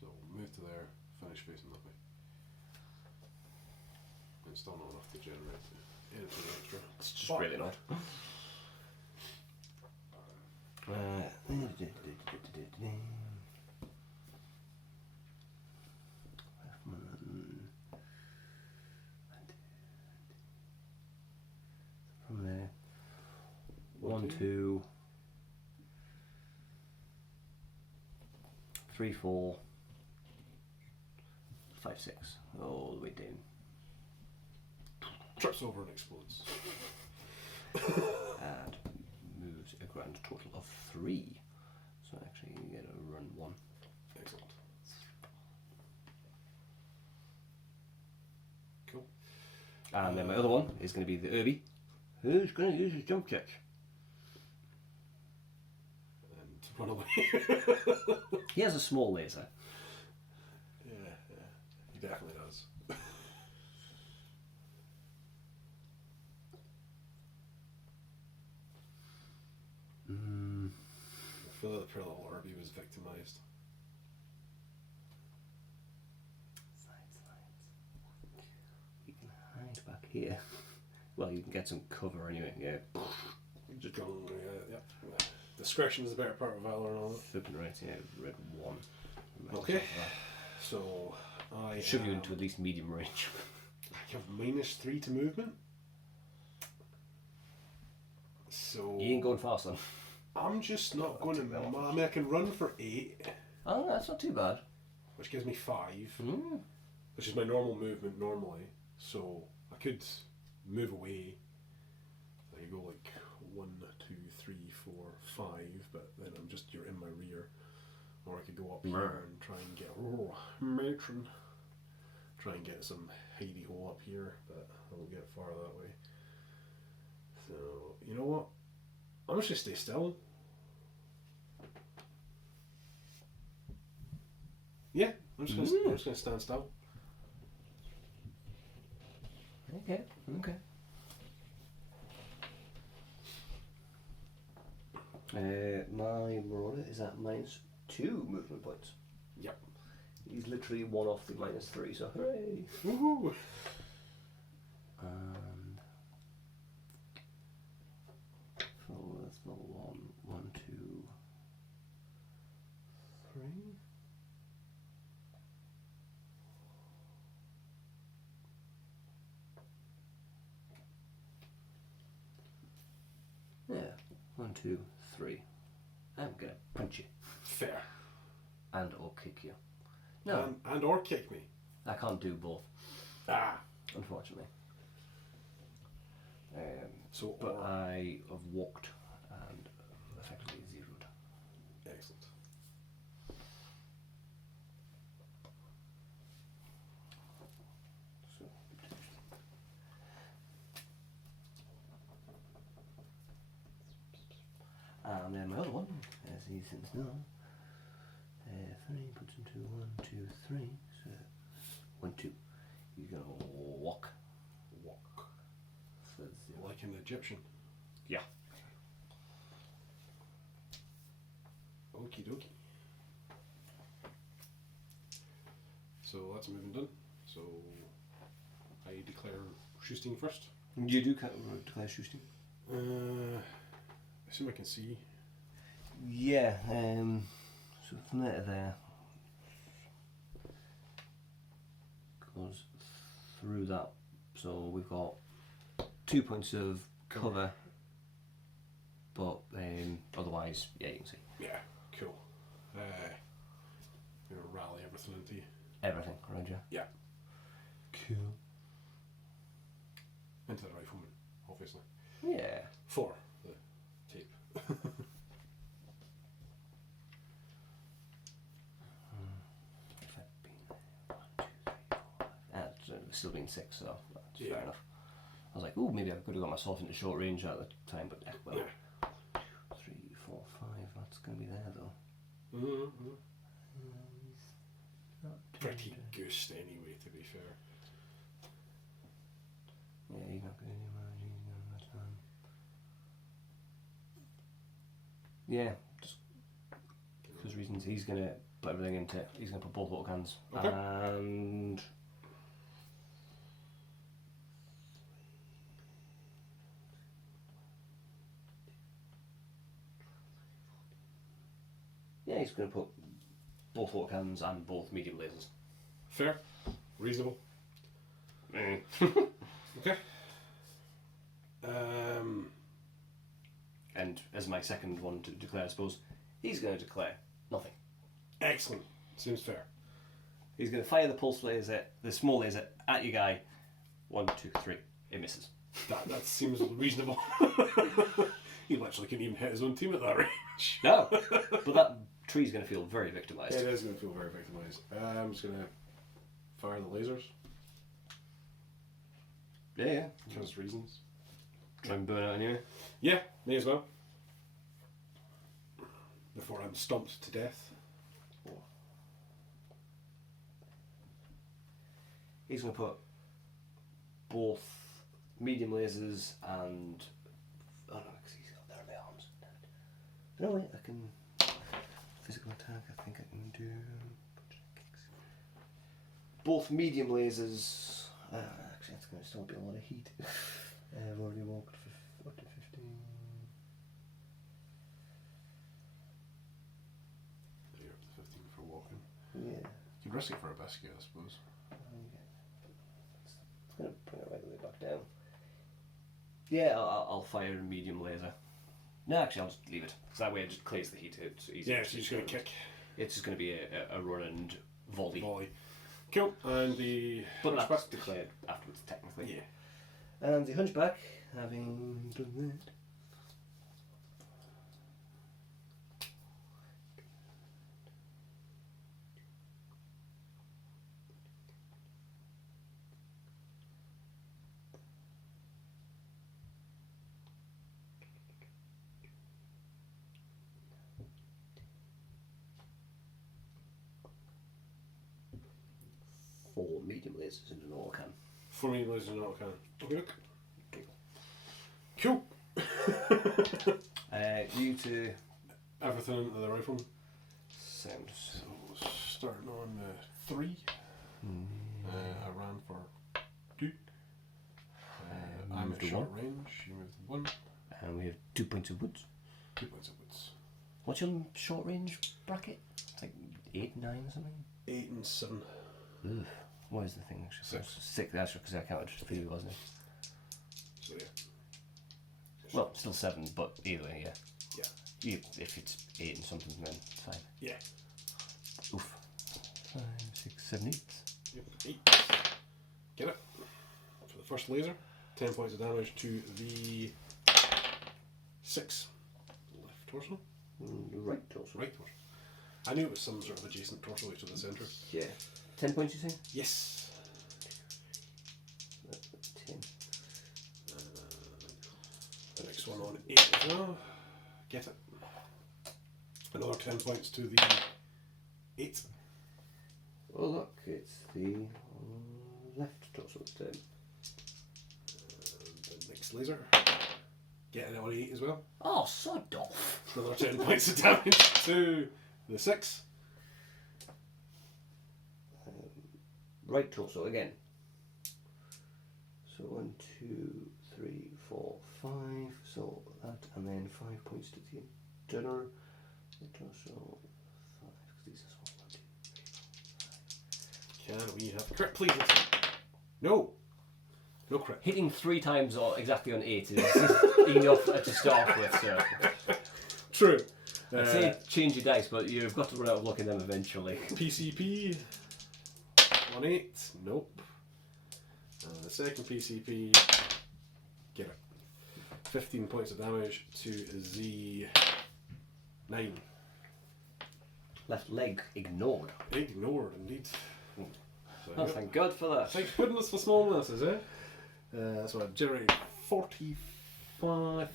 So move to there, finish facing that way. And still not enough to generate anything extra. it's just really not. From there, 1, 2, 3, 4, 5, 6, all the way down. Trips over and explodes. And moves a grand total of 3. So actually you get a run 1. Excellent. Cool. And then my other one is going to be the Urby, who's going to use his jump kick. And run away. He has a small laser. Yeah, he definitely does. I feel like the poor little Urby was victimised. You can hide back here. Well, you can get some cover anyway, yeah. Just go, yeah. Discretion is the better part of valor and all that. Flipping right, yeah, red 1. Okay. So I Shove you into at least medium range. I have -3 to movement. So You ain't going fast then. I'm just not going to. I mean, I can run for 8, Oh, that's not too bad. which gives me 5, which is my normal movement normally. So I could move away. I could go like 1, 2, 3, 4, 5, but then you're in my rear. Or I could go up Merc. here and try and get matron. Try and get some hidey hole up here, but I won't get far that way. So, you know what? I'm just going to stay still. Yeah, I'm just going to stand still. Okay. My Marauder is at -2 movement points. Yep. He's literally one off the -3, so hooray! Woohoo! And so that's the 1, 2, 3. Yeah, 1, 2, 3. I'm gonna punch you. Fair. And or kick you. No, And or kick me. I can't do both, Ah. unfortunately. So, But I have walked and effectively zeroed. Excellent. So, and then my other one, as he sits now, 3 puts into 1, 2, 3. So 1, 2. He's gonna walk. So that's 0. Like an Egyptian. Yeah. Okie dokie. So that's moving done. So I declare shooting first. You do declare shooting? I assume I can see. Yeah. So from there to there goes through that. So we've got 2 points of cover, but otherwise, yeah, you can see Yeah, cool. You know, rally everything into you. everything around you. Yeah. Cool. Into the Rifleman, obviously. Yeah. For the tape. It's still been 6, so that's Yeah. fair enough. I was like, oh, maybe I could have got myself into short range at the time, but well, Yeah. 2, 3, 4, 5. That's going to be there though. Mm-hmm. Not Pretty goosed anyway, to be fair. Yeah, he's not going anywhere. That's fine. Yeah, just for those reasons, he's going to put everything into it. He's going to put both auto cans. Okay. And yeah, he's going to put both auto cans and both medium lasers. Fair. Reasonable. Okay. And as my second one to declare, I suppose, he's going to declare nothing. Excellent. Seems fair. He's going to fire the pulse laser, the small laser, at your guy. 1, 2, 3. It misses. That seems reasonable. He literally couldn't even hit his own team at that range. No, but that tree's going to feel very victimised. It is going to feel very victimised. I'm just going to fire the lasers. Yeah. Because reasons. Try and burn out anyway. Yeah, may as well. Before I'm stomped to death. He's going to put both medium lasers and... Oh no, because he's got there on my arms. No, wait, I can... Physical attack, I think I can do... Both medium lasers... actually, that's going to still be a lot of heat. I've already walked up to 15... You're up to 15 for walking. Yeah. You can risk it for a biscuit, I suppose. It's going to bring it right the way back down. Yeah, I'll fire a medium laser. No, actually, I'll just leave it. Because that way it just clears the heat. It's easy. Yeah, so you're just going to kick. It's just going to be a run and volley. Cool. And the But that's Hunchback. declared afterwards, technically. Yeah. And the Hunchback, having done that. 4 medium lasers in an autocannon. 4 medium lasers in an autocannon. Okay, look. Cool. You to everything into the rifle. sound. So starting on 3. I ran for 2. I'm at short range. You moved 1. And we have 2 points of woods. 2 points of woods. What's your short range bracket? It's like 8, 9 or something? 8 and 7. Ugh. What is the thing actually? 6. 6, that's because I counted 3, wasn't it? So yeah. Well, still 7, but either way, yeah. Yeah. If it's 8 and something, then it's fine. Yeah. Oof. 5, 6, 7, 8. Yep. 8. Get it. For the first laser, 10 points of damage to the 6. Left torso. Right torso. Right torso. I knew it was some sort of adjacent torso to the centre. Yeah. 10 points, you say? Yes. 10. The next one on 8 as well. Get it. Another 10 points to the 8. Oh look, it's the left torso turn. And the next laser. Getting it on 8 as well. Oh, sod off. Another 10 points of damage to the 6. Right torso again. So 1, 2, 3, 4, 5. So that, and then 5 points to the internal. The torso 5. Because these are 1, 2, 3, 4, 5. Can we have crit, please? No. No crit. Hitting 3 times or exactly on 8 is enough to start with. So True. I'd say change your dice, but you've got to run out of luck in them eventually. PCP. 1, 8. Nope. And the second PCP. Get it. 15 points of damage to the 9. Left leg ignored. Ignored, indeed. So, Oh, thank God for that. thank goodness for small masses, eh? So I've generated 45, more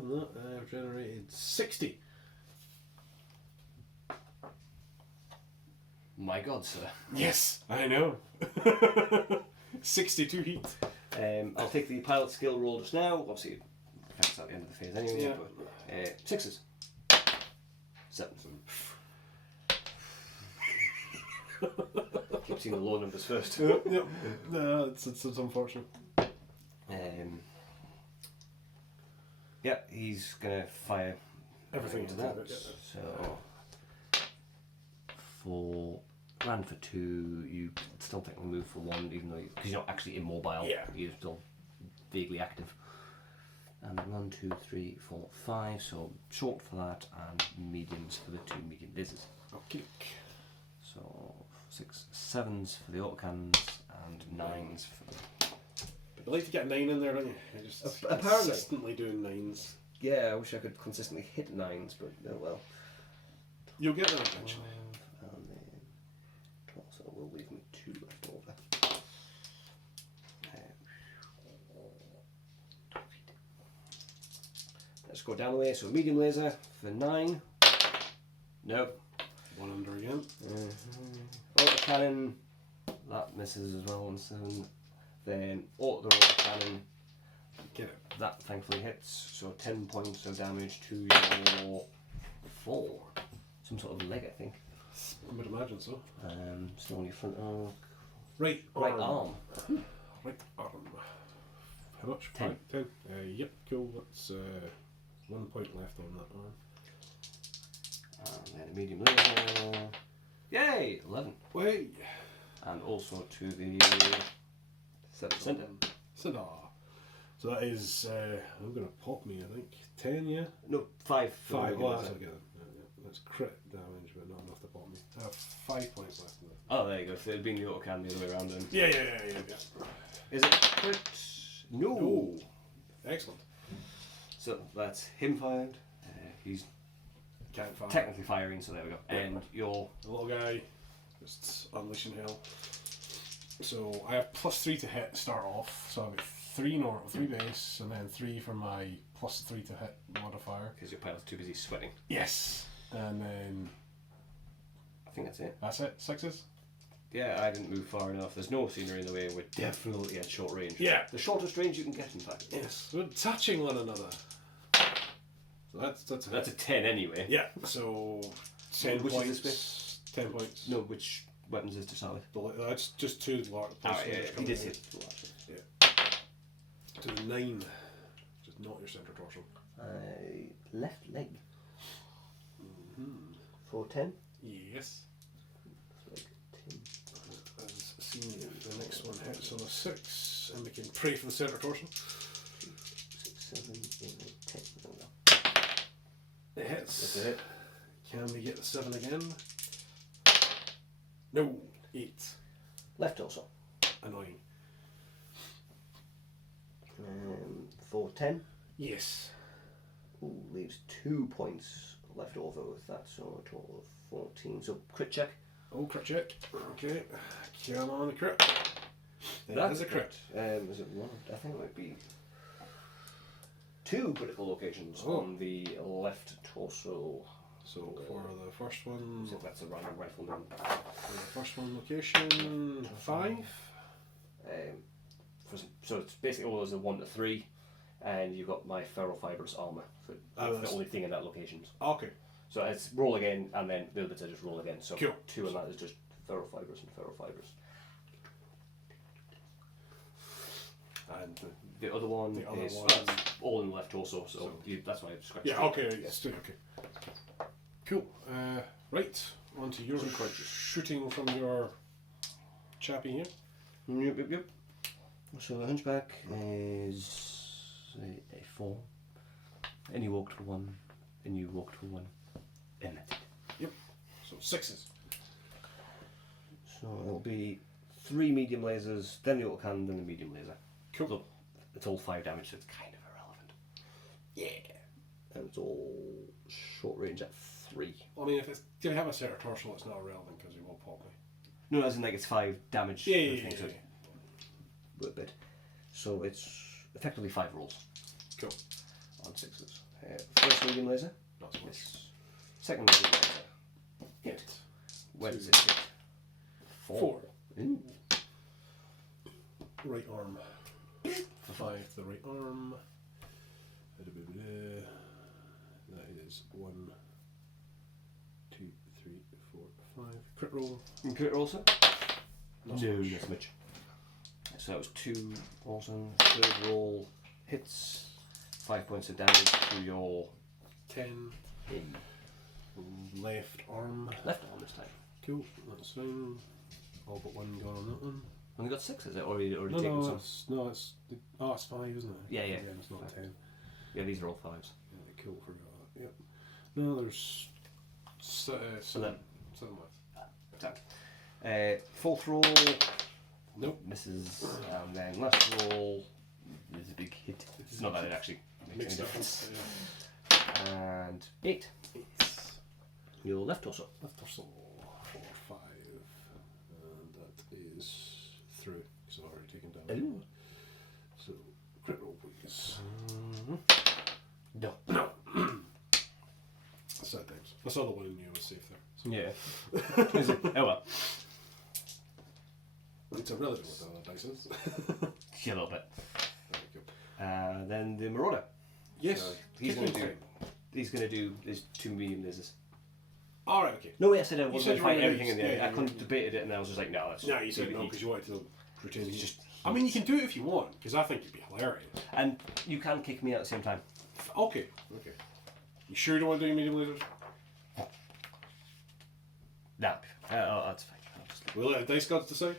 than that. I've generated 60. My God, sir. Yes, I know. 62 heat. I'll take the pilot skill roll just now. Obviously, it affects at the end of the phase anyway. Yeah. But 6s. 7. Keep seeing the low numbers first. Yep. No, it's unfortunate. Yeah, he's gonna fire Everything into into that. it, yeah. So for ran for 2, you still technically move for 1, even though because you're not actually immobile. Yeah. You're still vaguely active. And 1, 2, 3, 4, 5. So short for that, and mediums for the 2 medium lasers. Okay. So 6, 7s for the autocannons and 9s for the. You like to get a 9 in there, don't you? You're just Apparently. consistently doing 9s. Yeah, I wish I could consistently hit 9s, but oh well. You'll get them eventually. 12, and then 12, so it will leave me 2 left over. Let's go down the way. So medium laser for 9. Nope. 1 under again. Autocannon, that misses as well on 7. Then the autocannon, Get it. that thankfully hits. So 10 points of damage to your 4. Some sort of leg, I think. I would imagine so. Still on your front arm. Right Right arm. Right arm. How much? 10. 10. Yep, cool. That's 1 point left on that arm. And then a medium laser. Yay! 11. Wait. And also to the centre. So that is, I'm going to pop me, I think. 10, yeah? No, 5. for 5. medium Oh, that's laser. okay then. Yeah. That's crit damage, but not enough to pop me. I have 5 points left in there. Oh, there you go. If it had been the autocannon the other way around then. Yeah. Is it crit? No. No. Excellent. So that's him fired. He's Can't fire. technically firing, so there we go. And your The little guy, just unleashing hell. So I have +3 to hit to start off. So I've got 3 normal, 3 base, and then 3 for my +3 to hit modifier. because your pilot's too busy sweating. Yes. And then I think that's it. that's it. 6s. Yeah, I didn't move far enough. There's no scenery in the way. We're definitely at short range. Yeah. The shortest range you can get, in fact. Yes. We're touching one another. So that's a 10 anyway. Yeah. So 10 which points. Is this 10 points. No, which weapons is to start with? That's just 2 large. He did say Yeah. To the 9. Just not your centre torso. Left leg. For 10? Yes. Like 10. As seen, the next one hits on a 6, and we can pray for the centre torso. 6, 7, 8, 10. It hits. That's it. Can we get the 7 again? No. 8. Left also. Annoying. For 10. Yes. Ooh, leaves 2 points left over with that, so a total of 14. So crit check. Oh, crit check. Okay. Come on, the crit. That's a crit. Is it one? I think it might be 2 critical locations on the left torso. So for the first one, So that's a random rifleman. for the first one location, 5. So it's basically all as a 1 to 3, and you've got my ferro fibrous armor. So that's the only thing in that location. Okay. So it's roll again, and then the other bits are just roll again. So Cool. 2 and that is just ferro fibrous and ferro fibrous. And the other one is all in the left torso, so that's why I scratched it. Yeah, okay, yes, okay. Cool. Right, on to your shooting from your chappy here. Yep. So the Hunchback is a 4. And you walked for 1, and you walked for 1. And that's it. Yep, so 6s. So it'll be 3 medium lasers, then the autocannon, then the medium laser. Cool. So it's all 5 damage, so it's kind of irrelevant. Yeah. And it's all short range at 3. I mean, if you have a centre torso, it's not relevant because you will pop me. No, as in like it's 5 damage. Yeah. A bit. So it's effectively 5 rolls. Cool. On 6s. First medium laser. Not so much. Second medium laser. Hit. Where does it hit? 4. Ooh. Right arm. 5 to the right arm. That is 1, 2, 3, 4, 5. Crit roll. And crit roll, sir? Not so much. Not so much. So that was 2 awesome. Third roll hits. 5 points of damage to your 10. Left arm. left arm this time. Cool, that's fine. All but 1 going on that one. Only got 6, is it? Or already taken some? It's 5, isn't it? Yeah. It's not 10. Yeah, these are all 5s. Yeah, cool, forgot that. Yep. No, there's 7 left. 10. Fourth roll. Nope. Misses. And then last roll is a big hit. It's not that it actually makes any difference. And 8. Your left torso. Left torso, 4, 5. And that is through, because I've already taken down. Ooh. So, crit roll, please. No. Sad times. I saw the one in you, I was safe there. So. Yeah. Is it? Oh well. It's irrelevant what the other dice is. Yeah, a little bit. There we go. Then the Marauder. Yes. So he's going to do his 2 medium lasers. Alright, okay. No, wait, I said I wasn't going to fight really everything in the end. yeah, I couldn't debated it, and I was just like, no, that's No, you said do no the because heat. you wanted to pretend It's just. just. I mean, you can do it if you want, because I think it'd be hilarious. And you can kick me out at the same time. Okay. You sure you don't want to do medium lasers? No, that's fine. I'll just We'll let the dice gods decide.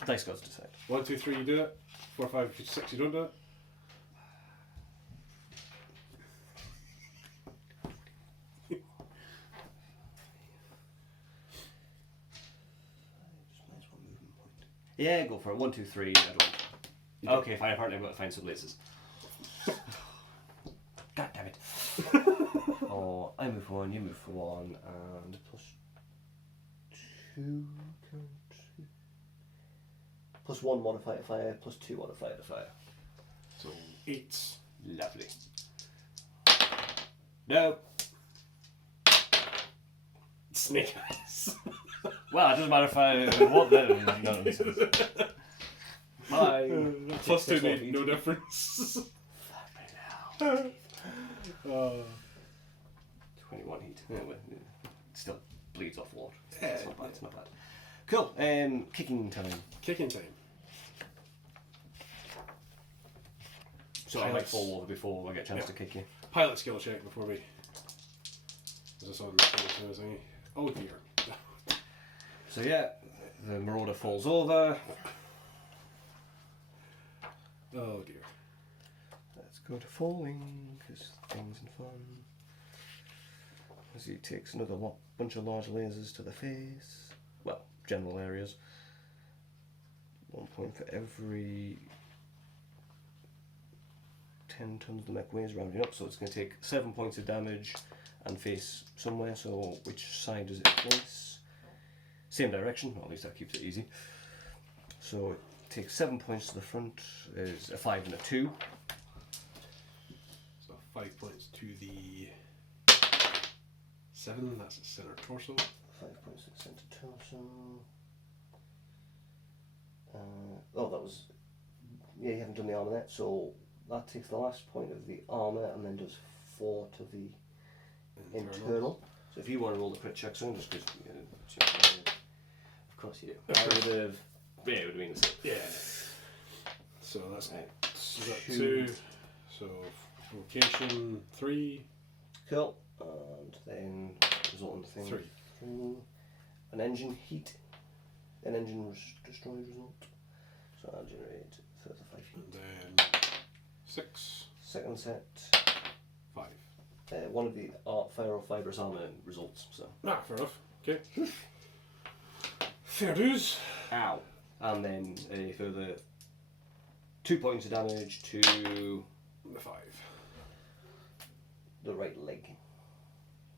the dice gods decide. 1, 2, 3, you do it. 4, 5, 6, you don't do it. Yeah, go for it. 1, 2, 3. I don't. Okay, fine. Apparently, I've got to find some lasers. God damn it. Oh, I move for 1, you move for 1, and +2. +1 modifier to fire, +2 modifier to fire. So 8. Lovely. No. Snake eyes. Well, it doesn't matter if I want them. No, this is... Plus 2 made no difference. Fucking hell. 21 heat. Yeah, well, it still bleeds off water. It's not bad. It's not bad. Cool. Kicking time. Kicking time. So I might fall over before I get a chance to kick you. Pilot skill check before we. Is this on thingy? Oh dear. So yeah, the Marauder falls over. Oh dear. Let's go to falling, because things are fun. As he takes another bunch of large lasers to the face. Well, general areas. 1 point for every 10 tons the mech weighs, rounding up, so it's going to take 7 points of damage and face somewhere. So which side does it face? Same direction, or at least that keeps it easy. So it takes 7 points to the front, is a 5 and a 2. So 5 points to the 7, that's the center torso. 5 points to the center torso. Oh, that was... Yeah, you haven't done the armour yet, so that takes the last point of the armour and then does 4 to the internal. So if you want to roll the crit check, so just because... of course you do. I would have... Yeah, it would have been the same. Yeah. So that's two. So vocation 3. Cool. And then resultant thing. 3. An engine heat. An engine destroy result. So I'll generate further 5 heat. And then 6. Second set. 5. One of the ferrofibrous armour results. So. Ah, fair enough. Okay. Fair dues. Ow. And then a further 2 points of damage to the 5. The right leg,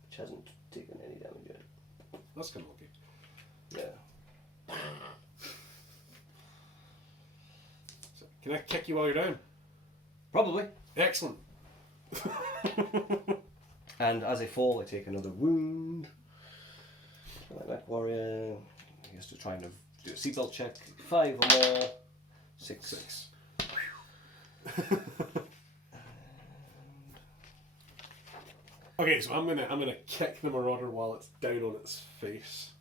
which hasn't taken any damage yet. That's kind of lucky. Yeah. So, can I kick you while you're down? Probably. Excellent. And as I fall, I take another wound. Like that warrior, he has to try and do a seatbelt check. 5 or more. 6. Okay, so I'm gonna kick the Marauder while it's down on its face,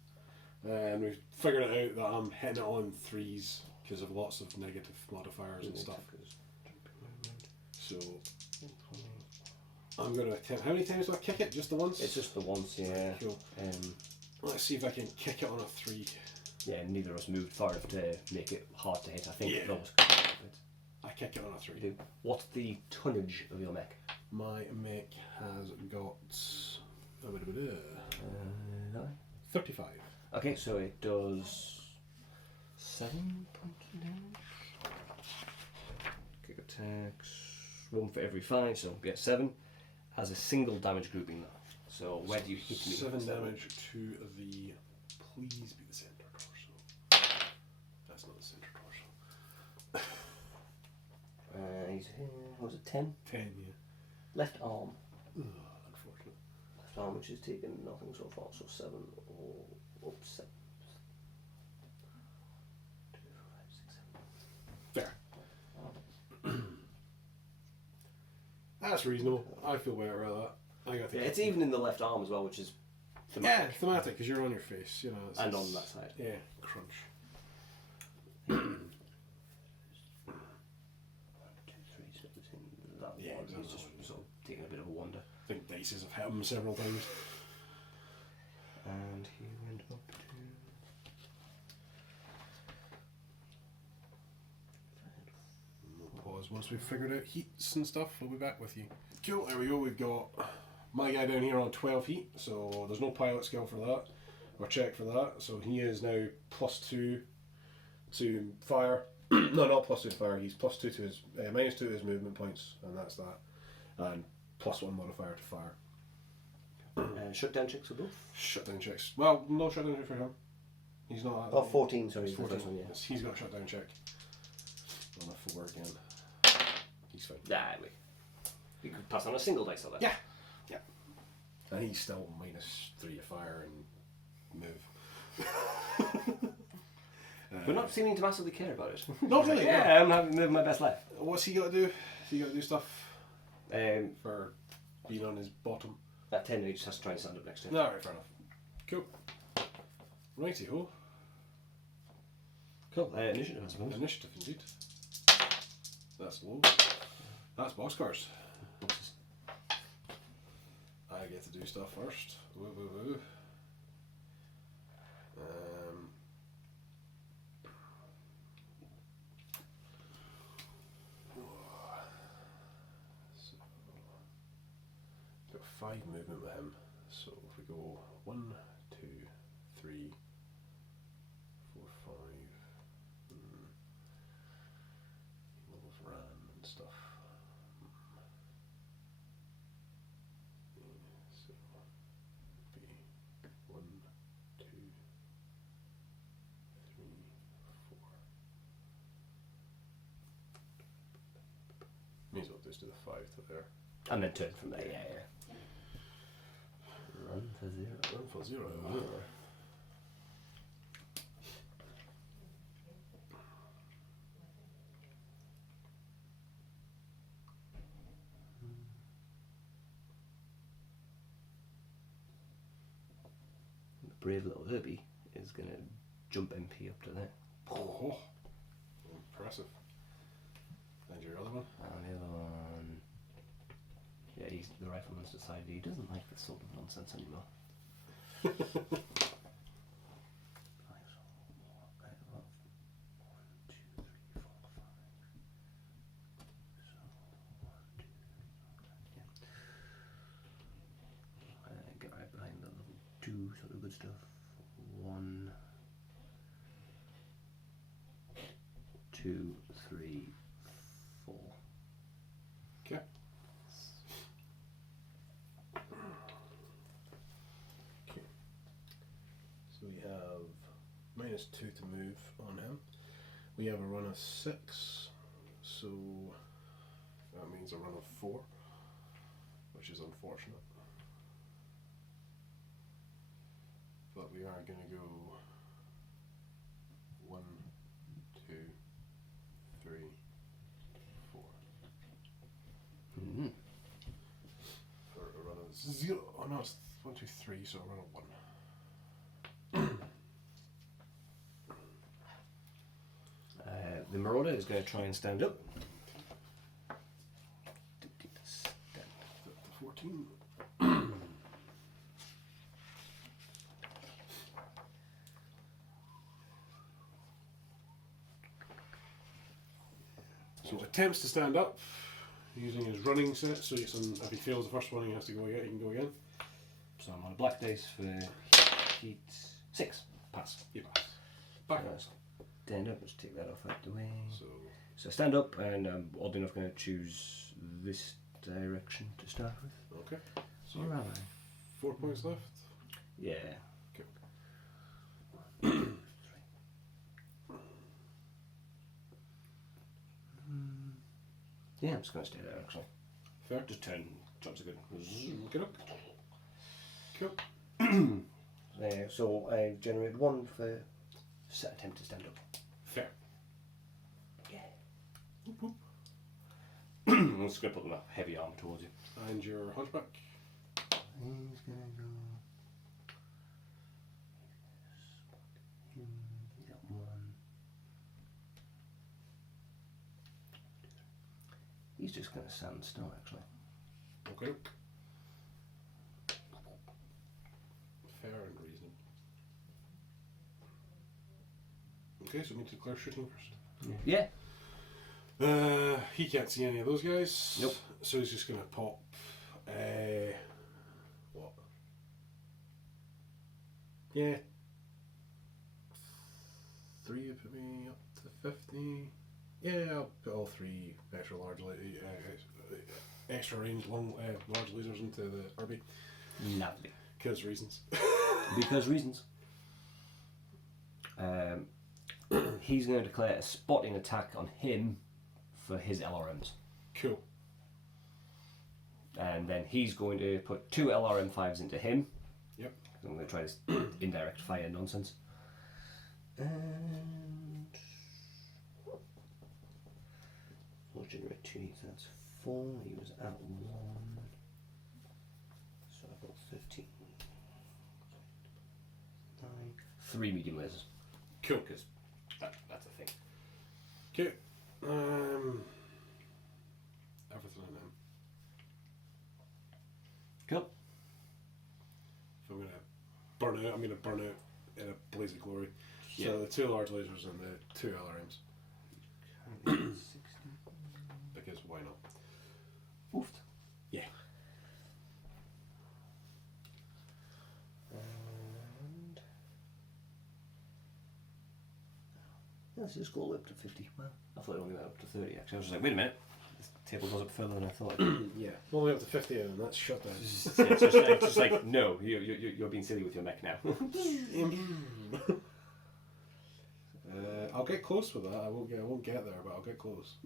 and we've figured it out that I'm hitting it on 3s because of lots of negative modifiers and stuff. So I'm gonna attempt. How many times do I kick it? Just the once? It's just the once, yeah. Cool. Let's see if I can kick it on a 3. Yeah, neither of us moved far enough to make it hard to hit. I think Yeah. those. I kick it on a 3. What's the tonnage of your mech? My mech has got 35. Okay, so it does 7 points of damage. Kick attacks, 1 for every 5, so yeah, 7. Has a single damage grouping though. So where do you hit me? 7 damage to the. Please be the center torso. That's not the center torso. He's here. What was it, 10? 10, yeah. Left arm. Unfortunate. Left arm, which has taken nothing so far, so 7 or up 7. 2, 5, 6, 7. Fair. That's reasonable. I feel better about that. I got Yeah, it's even in the left arm as well, which is thematic. Yeah, thematic, because you're on your face, you know. And on that side. Yeah, crunch. 1, 2, 3, so it's in that Yeah, one. exactly. He's just sort of taking a bit of a wander. I think dices have hit him several times. And he went up to... Pause. Once we've figured out heats and stuff, we'll be back with you. Cool, there we go. We've got my guy down here on 12 heat, so there's no pilot skill for that, or check for that. So he is now +2 to fire. No, not +2 to fire. He's +2 to his -2 to his movement points, and that's that. And +1 modifier to fire. Shutdown checks for both? Shutdown checks. Well, no shutdown check for him. He's not. Oh, 14, sorry. 14. One, yeah. Yes, he's got a shutdown check. On a 4 again. He's fine. Nah, we could pass on a single dice on that. Yeah. Yeah. And he's still -3 to fire and move. We're not seeming to massively care about it. Not really. Yeah, I'm living my best life. What's he got to do? Has he got to do stuff for being on his bottom? That 10 he just has to try and stand up next to him. Alright, fair enough. Cool. Righty ho. Cool. Initiative, I suppose. Initiative indeed. That's low. That's boxcars. Boxes. I get to do stuff first. Woo woo woo. Got 5 movement with him. So if we go 1, 2, 3, 4, 5. Levels ran and stuff. So be 1, 2, 3, 4. May as well just do the 5 to there. And then turn from there, yeah. Run for 0. Run for 0. The brave little Herbie is going to jump MP up to there. Oh, impressive. And your other one? And the other one... Yeah, the Rifleman's decided he doesn't like this sort of nonsense anymore. Get right behind the level 2 sort of good stuff. 1, 2, 3, 4. Okay. So we have -2 to move on him. We have a run of 6, so that means a run of 4, which is unfortunate. But we are going to go 1, 2, 3, 4. Mm-hmm. For a run of 0. Oh no, it's 1, 2, 3, so a run of 1. The Marauder is going to try and stand up. Up to 14. So attempts to stand up using his running set. So if he fails the first one, he has to go again. He can go again. So I'm on a black dice for heat 6. Pass. You pass. Backwards. Stand up. Let's take that off out the way. So stand up, and I'm oddly enough going to choose this direction to start with. okay. So Where am I? 4 points left. Yeah. Okay. Yeah, I'm just going to stay there actually. Fair. Just turn. Jumps are good. Okay. Cool. So I generated 1 for set attempt to stand up. Fair. Yeah. Whoop, whoop. I'm just going to put them up heavy arm towards you. And your hunchback. He's going to go. He's got 1. He's just going to stand still actually. Okay. Fair and reasonable. Okay, so we need to declare shooting first. Yeah. He can't see any of those guys. Nope. So he's just going to pop. What? Yeah. 3 would put me up to 50. Yeah, I'll put all 3 extra large, extra range large lasers into the RB. Lovely. Because reasons. Because reasons. He's going to declare a spotting attack on him for his LRMs. Cool. And then he's going to put 2 LRM5s into him. Yep. I'm going to try this indirect fire nonsense. And we'll generate 2 heats, that's 4. He was at 1. So I've got 15. 9. 3 medium lasers. Cool. Because that's a thing. Okay. Everything in them. Cool. If I'm going to burn out, I'm going to burn out in a blaze of glory. Yeah. So the 2 large lasers and the 2 LRMs. 60. Because why not? Oofed. Yeah. And let's just go all the way up to 50. Well, I thought it only went up to 30 actually. I was just like, wait a minute, this table goes up further than I thought. Yeah. All the way up to 50 and that's shut down. It's just like, no, you're being silly with your mech now. I'll get close with that. I won't get there, but I'll get close.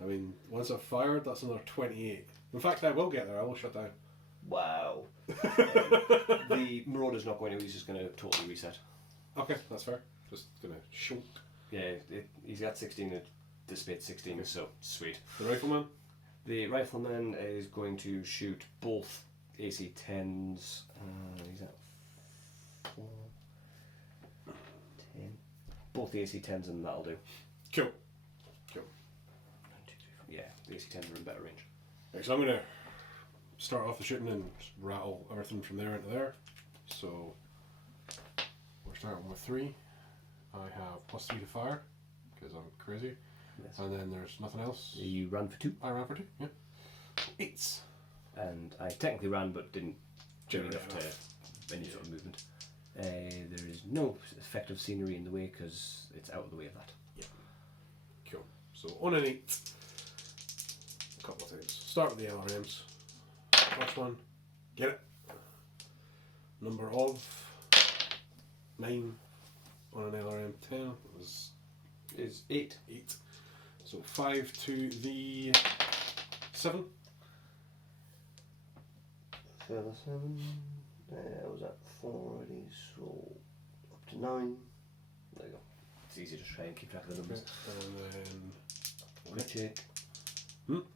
I mean, once I've fired, that's another 28. In fact, I will get there. I will shut down. Wow. The Marauder's not going to. He's just going to totally reset. Okay, that's fair. Just gonna shoot. Yeah, he's got 16 and dissipates 16, okay. So sweet. The Rifleman? The Rifleman is going to shoot both AC 10s. He's at 4, 10. Both the AC 10s, and that'll do. Cool. Cool. 1, 2, 3, 4. Yeah, the AC 10s are in better range. Okay, so I'm gonna start off the shooting and just rattle everything from there into there. So we're starting with 3. I have +3 to fire because I'm crazy. Yes. And then there's nothing else. You ran for 2. I ran for 2. Yeah. 8. And I technically ran, but didn't do enough to any sort of movement. There is no effective scenery in the way because it's out of the way of that. Yeah. Cool. So on an 8, a couple of things. Start with the LRMs. First one, get it. Number of 9 on an LRM 10 is 8. 8. So 5 to the 7. Further 7. I was at 4 already, so up to 9. There you go. It's easy to try and keep track of the numbers. And then crit check.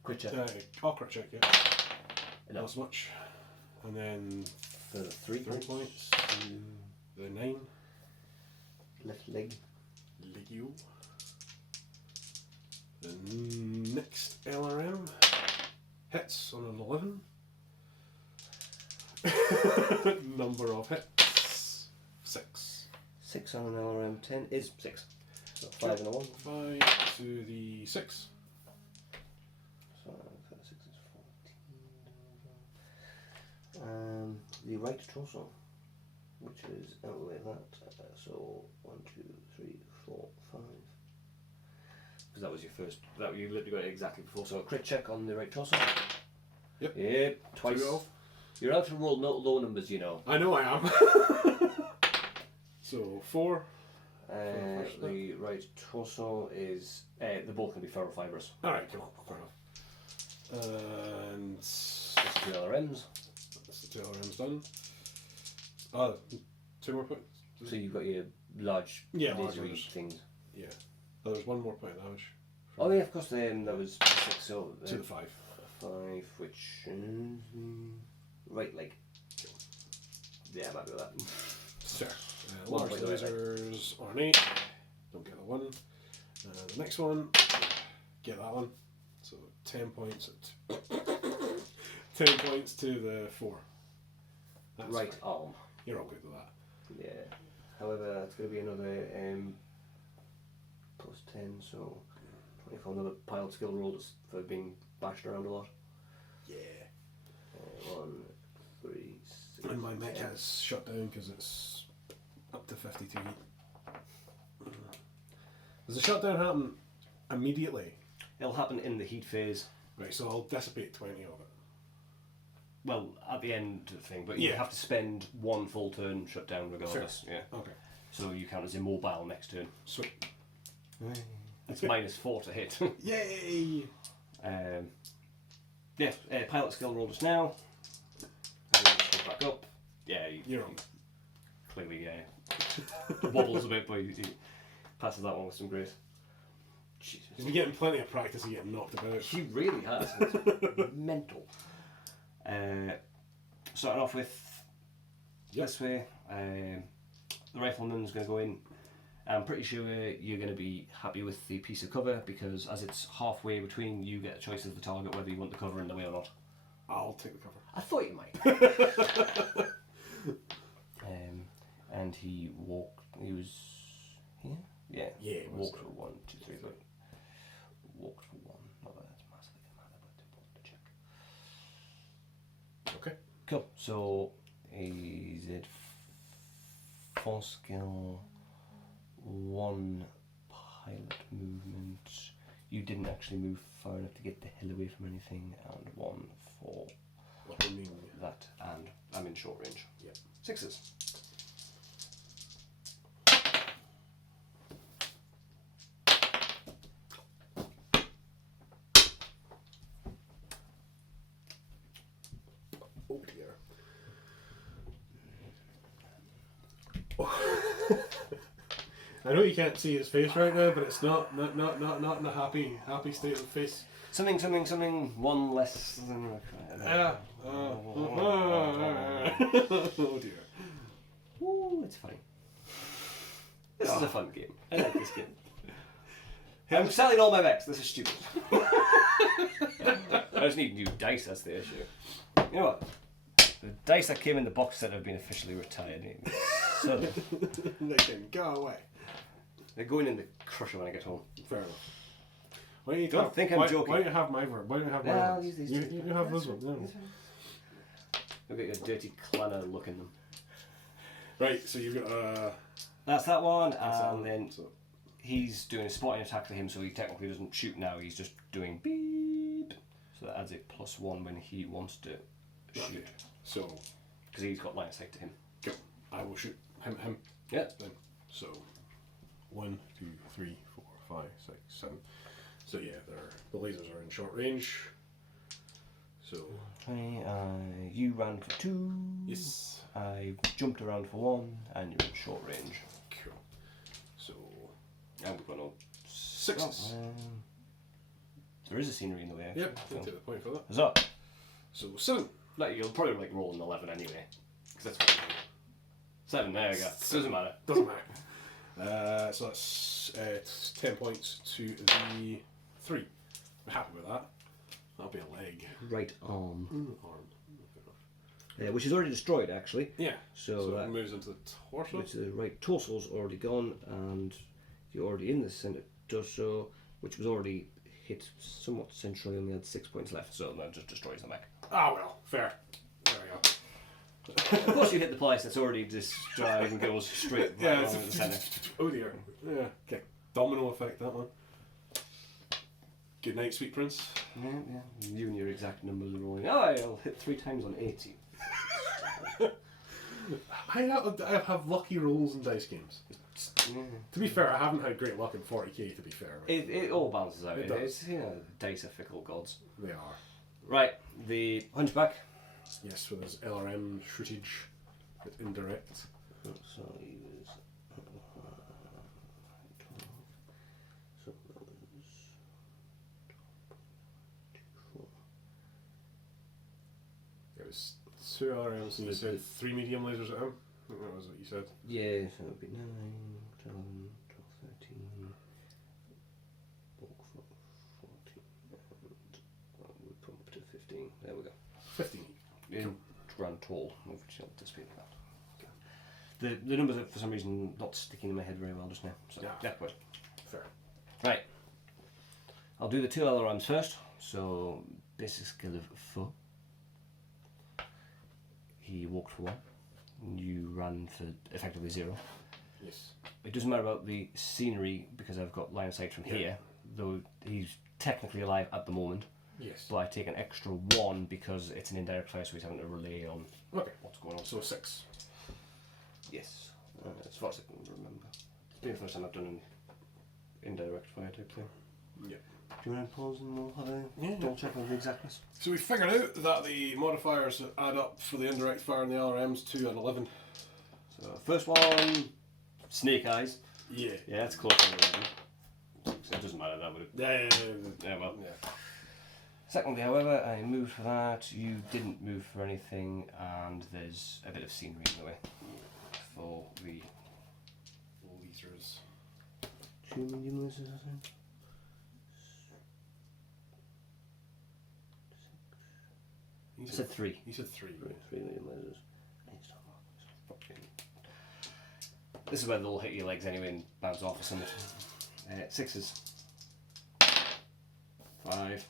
Crit check. Crit check, yeah. Not as much. And then further 3 points. The 9. Left leg. Legio. The next LRM hits on an 11. Number of hits 6. 6 on an LRM 10 is 6. So 5 and a 1. 5 to the 6. So 6 is 14. The right torso, which is out of the way of that. So 1, 2, 3, 4, 5. Because that was your first. That you literally got it exactly before. So a crit check on the right torso. Yep. Yep. Twice. You're out to roll low numbers, you know. I know I am. So 4. The right torso is. They're both going to be ferrofibrous. Alright, cool. Fair enough. And. That's the 2 LRMs. That's the 2 LRMs done. 2 more points. So you've got your large lasery things. Yeah. Oh, there's 1 more point of damage. Oh yeah, of course. Then that was 6. So to the 5. 5, which is right leg. Yeah, I'm happy with that. Sure. Large lasers on 8. Don't get the 1. The next one, get that one. So 10 points. 10 points to the 4. That's right fine. arm. You're all good with that. Yeah. However, it's going to be another plus 10, so 24. Another piled skill roll just for being bashed around a lot. Yeah. 1, 3, 6. And my mech has shut down because it's up to 52 heat. Does the shutdown happen immediately? It'll happen in the heat phase. Right, so I'll dissipate 20 of it. Well, at the end of the thing, but you have to spend 1 full turn shut down regardless. Sure. Yeah. Okay. So you count as immobile next turn. Sweet. It's -4 to hit. Yay! Pilot skill roll just now. Back up. Yeah, you're on. clearly wobbles a bit, but he passes that one with some grace. Jesus. He's been getting plenty of practice of getting knocked about. He really has. It's mental. Starting off with this way, the Rifleman's going to go in. I'm pretty sure you're going to be happy with the piece of cover because as it's halfway between, you get a choice as the target whether you want the cover in the way or not. I'll take the cover. I thought you might. And he walked. He was here. Yeah. Yeah. Walked for 1, 2, 3. But walked for 1. Not that that's massively going to matter, but important to check. Okay. Cool. So is it 4 skill, 1 pilot movement? You didn't actually move far enough to get the hell away from anything, and 1 for What do you mean? that, and I'm in short range. Yeah. 6s. Oh dear. I know you can't see his face right now, but it's not in a happy state of face. Something, 1 less than. Oh dear. Ooh, it's funny. This is a fun game. I like this game. I'm selling all my mechs. This is stupid. I just need new dice. That's the issue. You know what? The dice that came in the box set have been officially retired. So They can go away. they're going in the crusher when I get home. Fair enough. Why don't you Don't think I'm joking. Why don't you have my verb? Why don't you have my Yeah, I'll ones? use these You two. have this one. Yeah. Look at your dirty clanner look in them. Right, so you've got That's that one, that's that and one. then So, he's doing a spotting attack for him, so he technically doesn't shoot now. He's just doing beep. So that adds a +1 when he wants to shoot, okay. So because he's got line of sight to him. go. I will shoot him. Yeah. Then so 1, 2, 3, 4, 5, 6, 7. So yeah, the lasers are in short range. So Okay, you ran for 2. yes. I jumped around for 1, and you're in short range. Cool. So And we've got no 6s. there is a scenery in the way. Yep, So. I'll take the point for that. So, So 7. you'll probably roll an 11 anyway, because that's what you do. 7. There we go. Doesn't matter. Doesn't matter. So that's 10 points to the 3. I'm happy with that. That'll be a leg. Right arm. Arm. Which is already destroyed, actually. Yeah. So it that moves into the torso. which the right torso's already gone, and you're already in the centre torso, which was already hit somewhat centrally, only had 6 points left, so that just destroys the mech. Ah well, fair. There we go. Of course, you hit the place that's already destroyed and goes straight right Yeah. on to the centre. Oh dear. Yeah. Okay. Domino effect, that one. Good night, sweet prince. Yeah. You and your exact numbers are rolling. Oh, I'll hit 3 times on 80. I have lucky rolls in dice games. To be fair, I haven't had great luck in 40k. To be fair, It all balances out. It does. It's, dice are fickle gods. They are. Right, the Hunchback. Yes, with his LRM shootage, it's indirect. So he was. So that was. It was 2 LRMs, and you said 3 medium lasers at him. I think that was what you said. Yeah, so it would be 9, 10, 12, 13, bulk for 14, and we put up to 15. There we go. 15. In grand total, which I'll dispute that. The numbers are for some reason not sticking in my head very well just now. So Yeah. good. Fair. Right. I'll do the 2 LRMs first. So basic skill of 4. He walked for 1. You ran for effectively 0. Yes. It doesn't matter about the scenery because I've got line of sight from here, though he's technically alive at the moment. Yes. But I take an extra 1 because it's an indirect fire, so he's having to relay on Okay. what's going on. So 6. Yes, as far as I can remember. It's been the first time I've done an indirect fire type thing. Yeah. Do you want to pause and we'll have a Yeah. double check on the exactness? So we figured out that the modifiers add up for the indirect fire and the LRMs to an 11. So first one, Snake Eyes. Yeah. Yeah, that's close to the so it doesn't matter, that would have... Yeah, well. Yeah. Secondly, however, I moved for that, you didn't move for anything, and there's a bit of scenery in the way for the... Lasers. 2 medium lasers, I think. I said 3. He said 3. Right, 3 medium lasers. This is where they'll hit your legs anyway and bounce off or something. 6s. 5.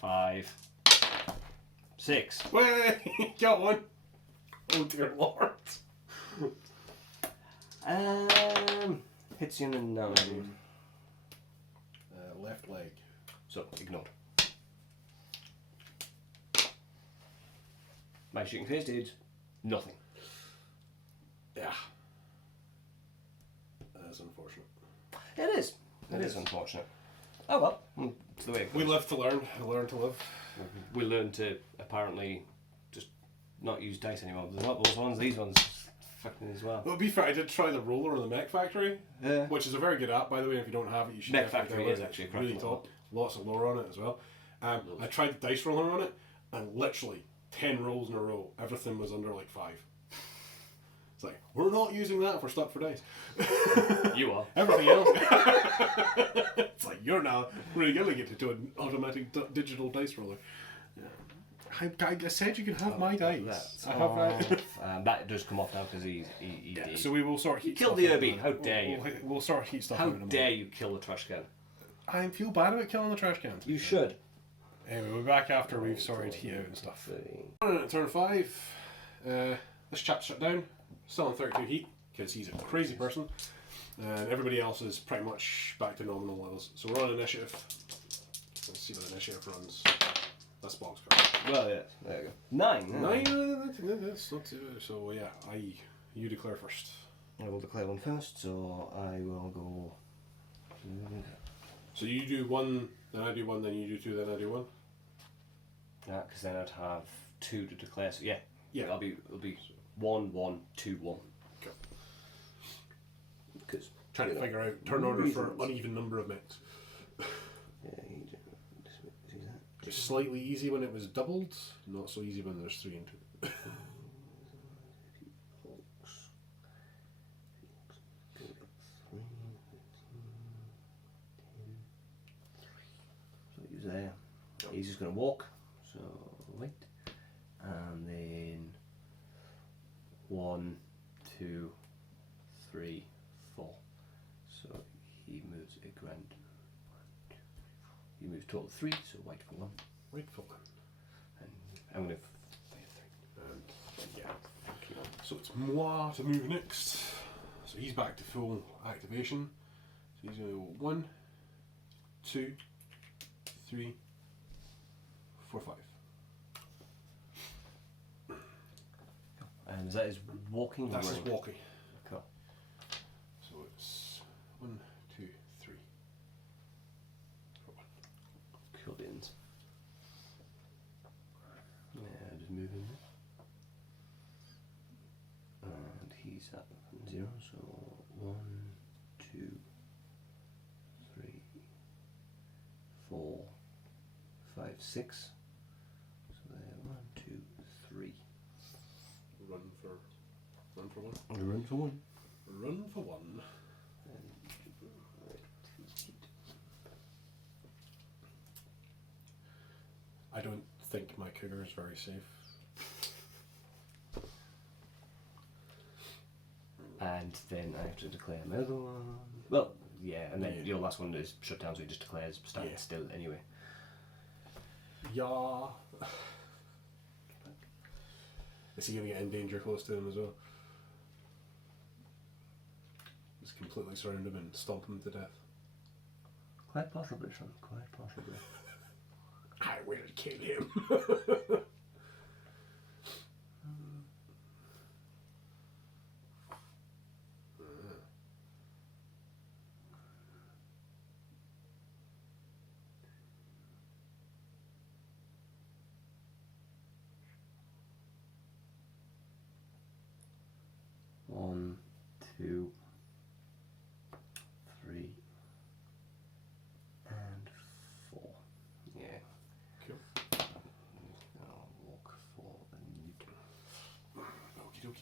5. 6. Wait, got one. Oh dear lord. Hits you in the nose. Left leg. So, ignored. My shooting phase did nothing. Yeah. That's unfortunate. It is. It is unfortunate. Oh well, it's the way it goes. We live to learn. Learn to live. We learn to apparently just not use dice anymore. There's not those ones, these ones fucking as well. Well, to be fair, I did try the roller in the Mech Factory, which is a very good app, by the way. If you don't have it, you should. Mech definitely Factory download is it. actually a It's really cracking top. Lots of lore on it as well. I tried the dice roller on it, and literally 10 rolls in a row, everything was under like 5. It's like, we're not using that if we're stuck for dice. You are. Everything else. It's like, you're now really relegated to an automatic digital dice roller. Yeah. I said you can have my dice. That does come off now because he did. So we will sort heat Killed stuff the out. Irby. How dare you? We'll sort heat stuff How out in a moment. dare you kill the trash can? I feel bad about killing the trash cans. You should. Anyway, we'll be back after we've sorted heat out and stuff. Turn 5. This chap's shut down. Still on 32 heat because he's a crazy person. And everybody else is pretty much back to nominal levels. So we're on initiative. Let's see what initiative runs. That's boxcar. Well, yeah. There you go. 9. 9. That's not too. So yeah, you declare first. I will declare one first, so I will go. So you do 1, then I do 1, then you do 2, then I do 1. Yeah, because then I'd have 2 to declare. So yeah, it'll be 1, 1, 2, 1. Okay. Because trying to figure out turn order for uneven number of mechs. It's slightly easy when it was doubled, not so easy when there's 3 and 2. So he's there. He's just going to walk. So wait, and then 1, 2, 3, 4. So he moves a grand. He moves total 3, so white for 1. White for 1. And I'm going to. Yeah. So it's moi to move next. So he's back to full activation. So he's going to go 1, 2, 3, 4, 5. And is that his walking? That's his walking. Cool. So it's 1, 2, 3, 4, 1. Cool beans. Yeah, just move him. And he's at 0, so 1, 2, 3, 4, 5, 6. So there, 1, 2, 3. Run for 1. Run for 1. Run for 1. I don't think my Cougar is very safe. And then I have to declare another one. Well, yeah, and then your last one is shut down, so he just declares standing still anyway. Yeah. Is he going to get in danger close to him as well? Just completely surround him and stomp him to death. Quite possibly, son. Quite possibly. I will kill him.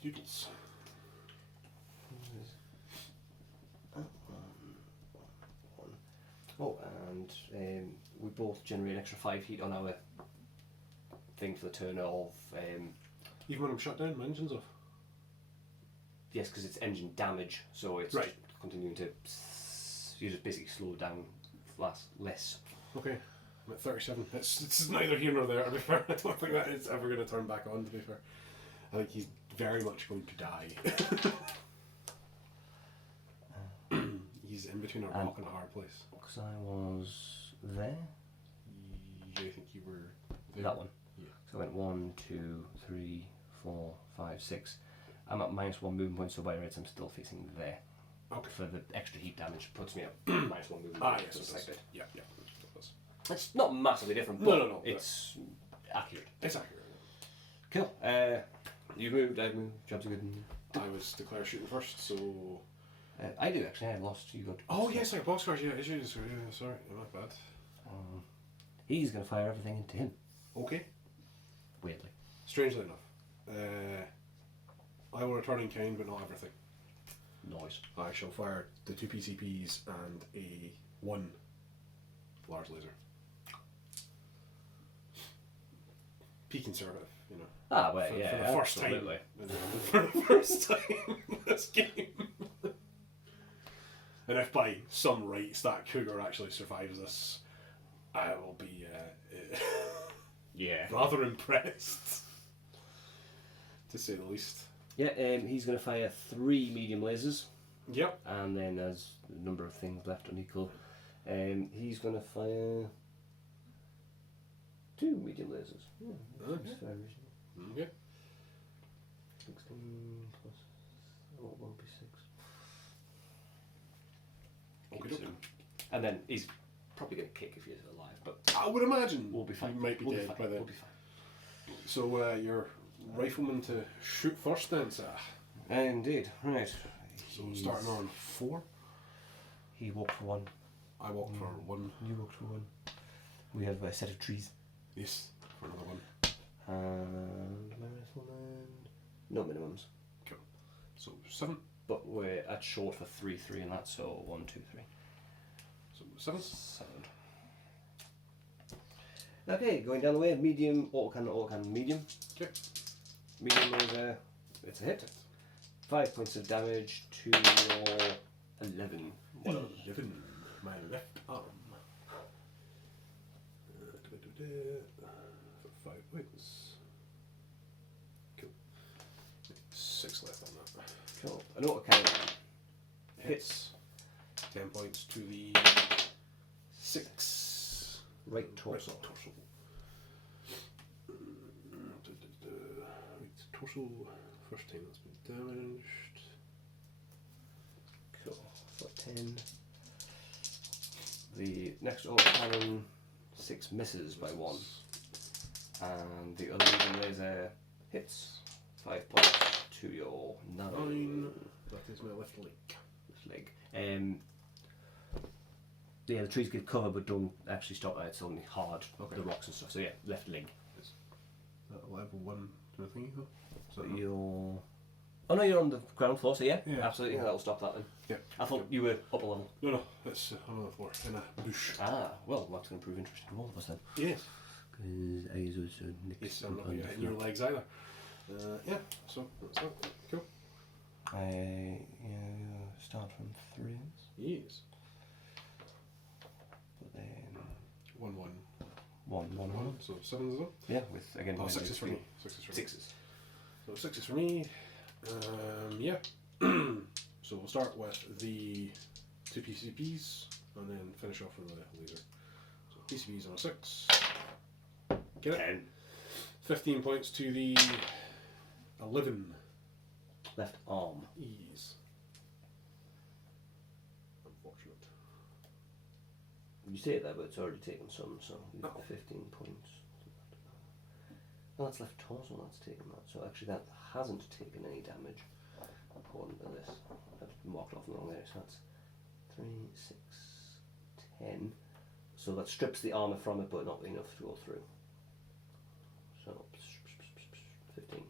Doodles. Oh, and we both generate extra 5 heat on our thing for the turn of... Even when I'm shut down, my engine's off? Yes, because it's engine damage, so it's right. just continuing to... You just basically slow it down less. Okay, I'm at 37. It's neither here nor there, to be fair. I don't think that it's ever going to turn back on, to be fair. I think he's very much going to die. He's in between a rock and a hard place. Because I was there? I think you were there. That one? Yeah. So I went 1, 2, 3, 4, 5, 6. I'm at -1 movement point, so by rates I'm still facing there. Okay. For the extra heat damage, puts me at -1 movement point. Yes, it does. Yeah. It's not massively different, but no. It's accurate. It's accurate. Cool. You moved, I moved, jobs are good. I was declared shooting first, so... I do actually, I lost, you got... Oh yes, I got boxcars, yeah, issues, yeah, sorry, not bad. He's going to fire everything into him. Okay. Weirdly. Strangely enough. I will return in kind, but not everything. Nice. I shall fire the 2 PCPs and a 1 large laser. Be conservative, you know. Ah, well, for yeah, the first absolutely. time. For the first time in this game. And if by some rights that Cougar actually survives this, I will be yeah, rather impressed, to say the least. Yeah, he's going to fire 3 medium lasers. Yep. And then there's a number of things left unequal. He's going to fire 2 medium lasers. Yeah, that's fair, reasonable. Yeah. 16 plus... Oh, it won't be 6. Okay. And then he's probably going to kick if he's alive, but I would imagine we'll be fine. He might be dead by then. We'll be fine. So your Rifleman to shoot first then, sir? Indeed, right. So starting on 4. He walked for 1. I walked for 1. You walked for 1. We have a set of trees. Yes, for another 1. And no minimums. Cool. So 7. But we're at short for 3, 3, and that's so 1, 2, 3. So 7. 7. Okay, going down the way. Medium, autocannon, medium. Okay. Medium is it's a hit. 5 points of damage to your 11. 11. My left arm. For 5 points. Cool. 6 left on that. Cool. An autocannon hits. 10 points to the 6. Right torso. Right torso. Right torso. First time that's been damaged. Cool. So 10. The next autocannon 6 misses by 1. And the other medium laser hits. 5 points to your 9. That is my left leg. Left leg. Yeah, the trees get cover, but don't actually stop it. It's only hard, the rocks and stuff. So yeah, left leg. Is that a level 1 kind of thingy though? So you're... Oh no, you're on the ground floor, so yeah, Yeah. absolutely, that'll stop that then. Yeah. I thought you were up a level. No, it's another floor in a bush. Ah, well, that's going to prove interesting for all of us then. Yes. Because I was also Yes, I'm not hitting your legs either. Yeah, so that's that. Cool. I start from 3. Yes. But then 1, 1. 1, 1, 1. So 7s up. Yeah, with again. 6s for me. 6s for me. 6s. So 6s for me. Yeah. So we'll start with the 2 PCPs and then finish off with the laser. So PCPs on a 6. Get it? 10. 15 points to the 11. Left arm. Ease. Unfortunate. You say that, but it's already taken some, so you've got 15 points. Well, that's left torso, that's taken that. So actually that hasn't taken any damage according to this. I've marked off the wrong area, so that's 3, 6, 10. So that strips the armour from it, but not enough to go through. So 15.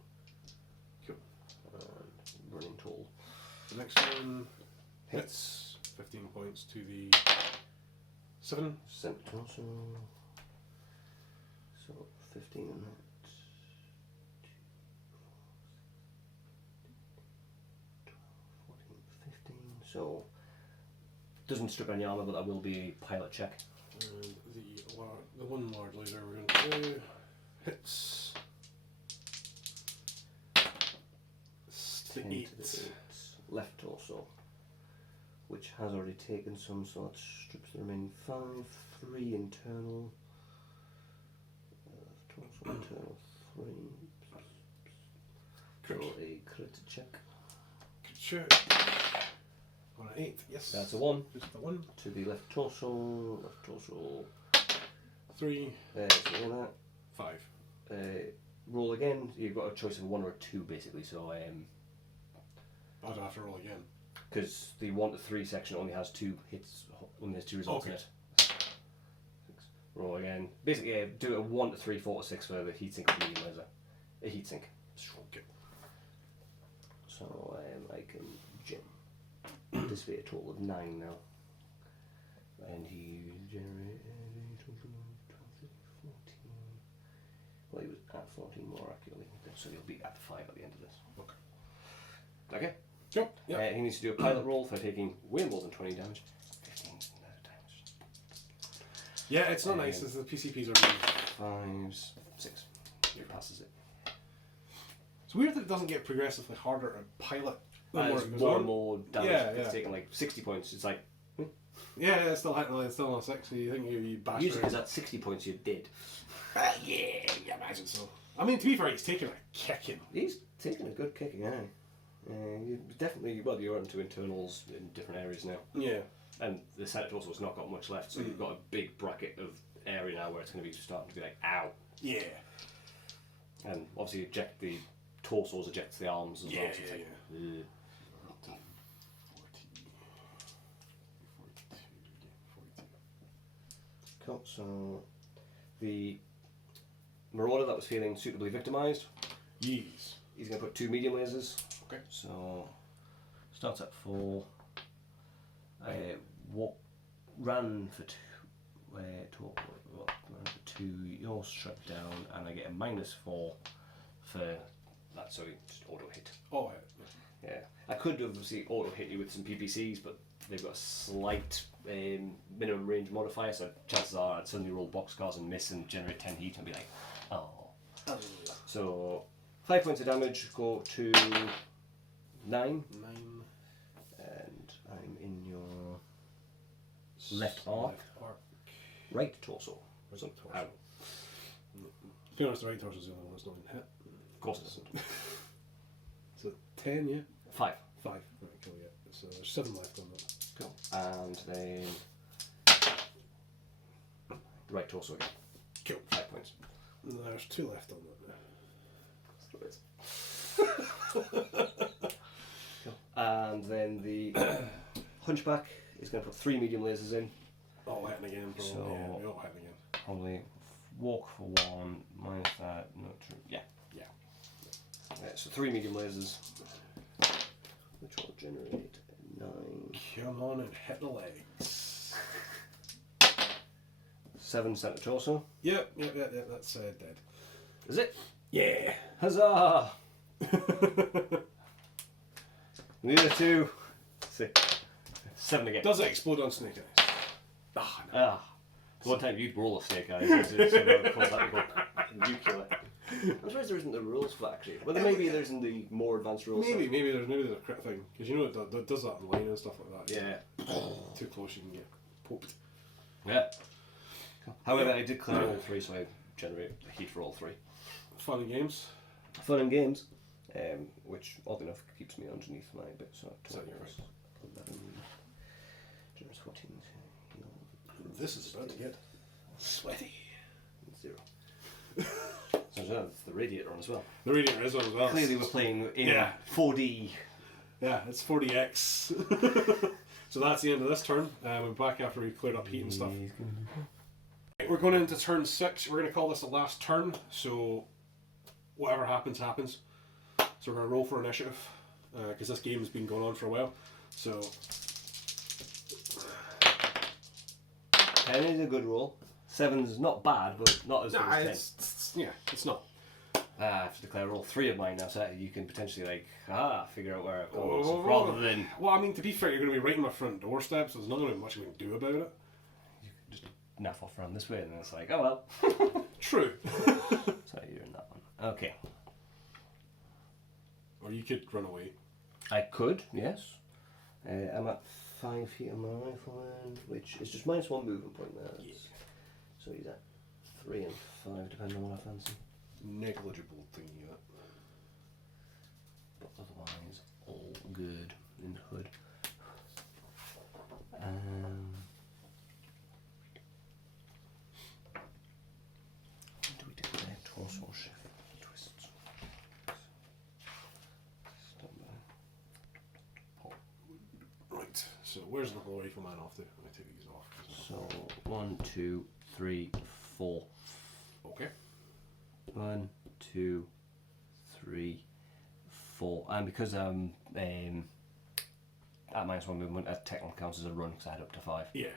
Cool. The next one hits 15 points to the 7. Center torso. So 15 on that. 14, 15. So doesn't strip any armor, but that will be a pilot check. And the one large laser we're going to do hits 10 8. to the 8. Left torso, which has already taken some, so that strips the remaining 5. 3 internal. Torso internal 3. Crit. So a crit check. Good check. On an 8, yes. That's a 1. Just the 1. To the left torso. Left torso. 3. So that. 5. Roll again. You've got a choice of 1 or 2 basically. So I'd have to roll again. because the 1 to 3 section only has 2 hits, only has 2 results in Okay. it. 6. Roll again. Basically, do a 1 to 3, 4 to 6 for the heatsink of the medium laser. A heatsink. Okay. So I can anticipate a total of 9 now. And he generated 14. Well, he was at 14 more accurately, so he'll be at 5 at the end of this. Okay. Okay? Yep. Yep. He needs to do a pilot roll for taking way more than 20 damage. 15 damage. Yeah, it's not nice. The PCPs are really... 5, 6. He passes it. It's weird that it doesn't get progressively harder to pilot. As more and more damage Yeah. taking like 60 points, it's like, Yeah, it's still hitting. It's still on 6. So you think you bash usually around. because at 60 points you're dead. Yeah, imagine so. I mean, to be fair, he's taking a kicking. He's taking a good kicking, aye. You definitely, well, you're into internals in different areas now. Yeah. And the center torso has not got much left, so you've got a big bracket of area now where it's going to be starting to be like, ow. Yeah. And obviously eject the torsos, ejects the arms as well. So it's like, ugh. Cool, so the Marauder that was feeling suitably victimised, Yeez. he's going to put 2 medium lasers. Okay. So starts at 4. Ran for 2. Ran for 2. You're struck down, and I get a -4 for that. So he just auto hit. Oh, Yeah, I could obviously auto hit you with some PPCs, but they've got a slight minimum range modifier, so chances are I'd suddenly roll boxcars and miss and generate 10 heat and be like, oh. So 5 points of damage go to 9. 9. And I'm in your left arc, Left arc. right torso. Where's the torso? Ow. To be honest, the right torso is the only one that's not been hit. Of course it isn't. So 10, yeah? 5. 5. Right, cool, yeah. So there's 7 left on that. Cool. And then right torso again. Cool. 5 points. And there's 2 left on that Cool. And then the Hunchback is going to put 3 medium lasers in. All hitting again, probably. So- Yeah, we all hitting again. Probably walk for 1, minus that, no true. Yeah. So 3 medium lasers, which will generate 9. Come on and hit the legs. 7 center torso. Yep, that's dead. Is it? Yeah. Huzzah! The other 2. 6. 7 again. Does it explode on Snake Eyes? Ah, no. Ah. One time you'd roll a snake eyes. Nuclear. I'm surprised there isn't the rules for that actually. Well, maybe there's in the more advanced rules. Maybe there's a crit thing. Because you know it does that online and stuff like that. Yeah. Too close you can get poked. Yeah. However, I did clear all 3, so I generate heat for all 3. Fun and games. Fun and games, which oddly enough keeps me underneath my bit. So Is that your right? 11, generous 14. This is about to get sweaty. 0. So that's the radiator on as well. The radiator is on as well. Clearly, we're playing in Yeah. 4D. Yeah, it's 40x. So that's the end of this turn. We're back after we've cleared up heat and stuff. We're going into turn 6. We're going to call this the last turn. So whatever happens, happens. So we're going to roll for initiative. because this game has been going on for a while. So 10 is a good roll. 7's not bad, but not as good as 10. It's not. I have to declare roll 3 of mine now, so that you can potentially figure out where it goes rather than. Well, I mean, to be fair, you're going to be right in my front doorstep, so there's not going to be much we can do about it. You can just naff off around this way, and then it's like, oh well. True. So you're in that one. Okay. Or you could run away. I could, yes. I'm at 5 feet on my Rifleman, which is just -1 movement point there. Yeah. So he's at 3 and 5, depending on what I fancy. Negligible thingy, that. But otherwise, all good in the hood. Do we declare torso shift twists? Right, so where's the whole Rifleman off to? Let me take these off. So 1, 2, 3, 4. Okay. 1, 2, 3, 4. And because I'm at -1 movement, that technically counts as a run because I had up to 5. Yeah.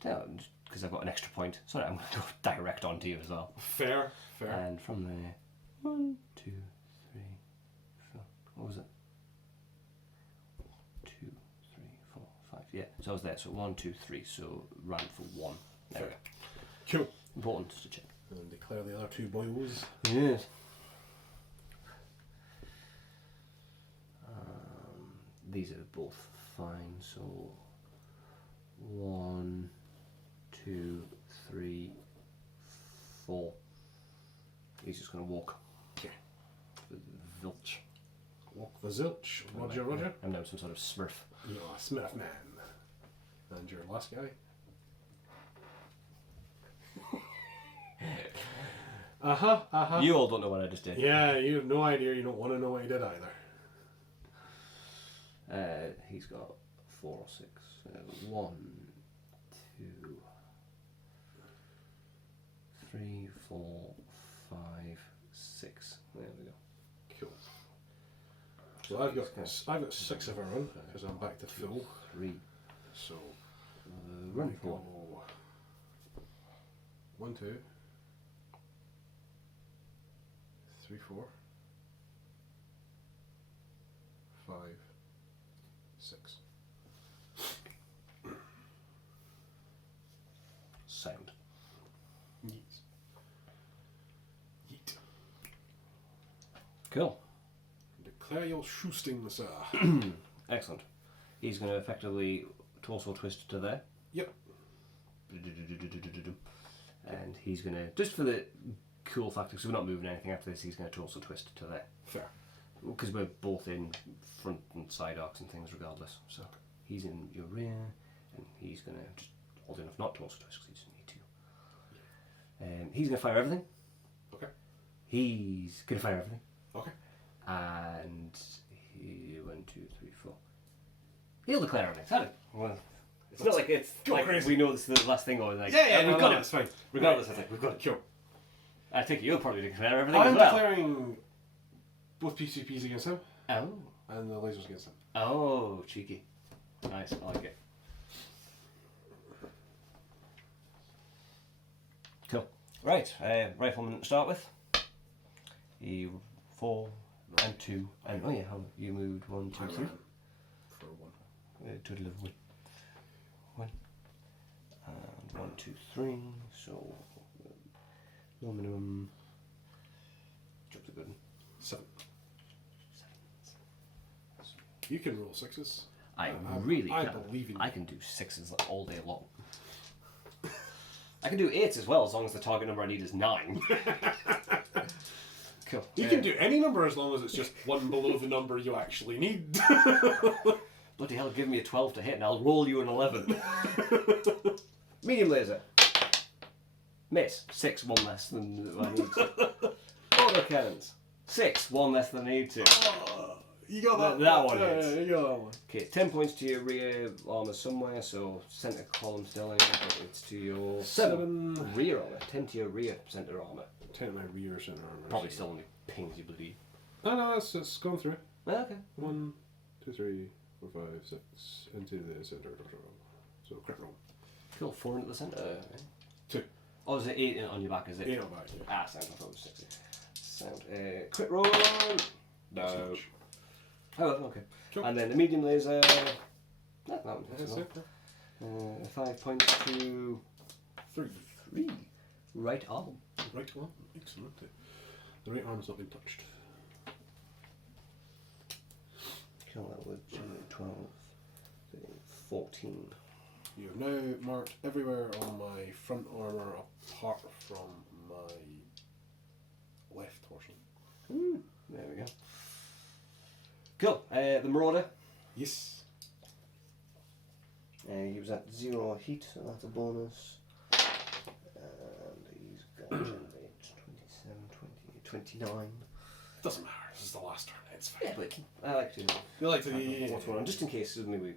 Because I've got an extra point. Sorry, I'm going to go direct onto you as well. Fair. And from there, 1, 2, 3, 4. What was it? 2, 3, 4, 5. Yeah, so I was there. So 1, 2, 3. So ran for 1. There we go. Cool. Important just to check. And declare the other 2 boys. Yes. These are both fine. So 1, 2, 3, 4. He's just going to walk. Okay. The Vilch. Walk the zilch. Roger. I'm now some sort of smurf. You're a Smith man. And your last guy. You all don't know what I just did. Yeah, you have no idea. You don't want to know what he did either. He's got 4 or 6. 1, 2, 3, 4, 5, 6. There we go. Cool. So I've got 6 of our own because I'm back to full. 3. So Run we 4. go 1, 2, 3, 4, 5, 6. Sound. Yeet. Yeet. Cool. Declare your shoosting, sir. Excellent. He's going to effectively torso twist to there. Yep. And he's going to, just for the cool factor, because we're not moving anything after this, he's going to torso twist to there. Fair. Because we're both in front and side arcs and things regardless. So he's in your rear, and he's going to just hold enough not torso twist because he doesn't need to. He's going to fire everything. Okay. He's going to fire everything. Okay. And he 1, 2, 3, 4. He'll declare everything. Sorry. Well, it's not like it's like crazy. we know this is the last thing or like We've got it. It's fine. Regardless, I think we've got it. Cool. I think you'll probably declare everything I'm as well. declaring both PCPs against him Oh. and the lasers against him. Oh, cheeky. Nice, I like it. Cool. Right, Rifleman to start with. He 4 and 2 and oh yeah, how you moved 1, 2, 3. For 1. Total of 1. And 1, 2, 3. So no minimum. Drops a good one. 7. You can roll 6s. I really I can. believe in you. I can do 6s like all day long. I can do 8s as well, as long as the target number I need is 9. Cool. You can do any number as long as it's just one below the number you actually need. Bloody hell, give me a 12 to hit and I'll roll you an 11. Medium laser. Miss. 6, 1 less than I need to. Auto cannons. 6, 1 less than I need to. You got that. That one Yeah, hits. you got that one. Okay, 10 points to your rear armour somewhere, so centre column still in, but it's to your 7 rear armour. 10 to your rear centre armour. 10 my rear center armor. Probably still only pings you bloody. No, it's gone through. Okay. 1, 2, 3, 4, 5, 6 into the centre. So crit roll. Cool. 4 into the centre. Okay. 2. Oh, is it 8 on your back? Is it? 8 on back. Yeah. Ah, sound. I thought it was 6. Sound. Crit roll. No. Oh, okay. Cool. And then the medium laser. That one. That's it. 5 points to 3. 3. Right arm. Right arm. Excellent. The right arm has not been touched. Kill that with 12, 14. You have now marked everywhere on my front armour apart from my left torso. There we go. Cool. The Marauder. Yes. He was at 0 heat, so that's a bonus. And he's got generate 27, 20, 29. Doesn't matter, this is the last turn, it's fine. Yeah, but I like to You like to what's going on, just in case suddenly we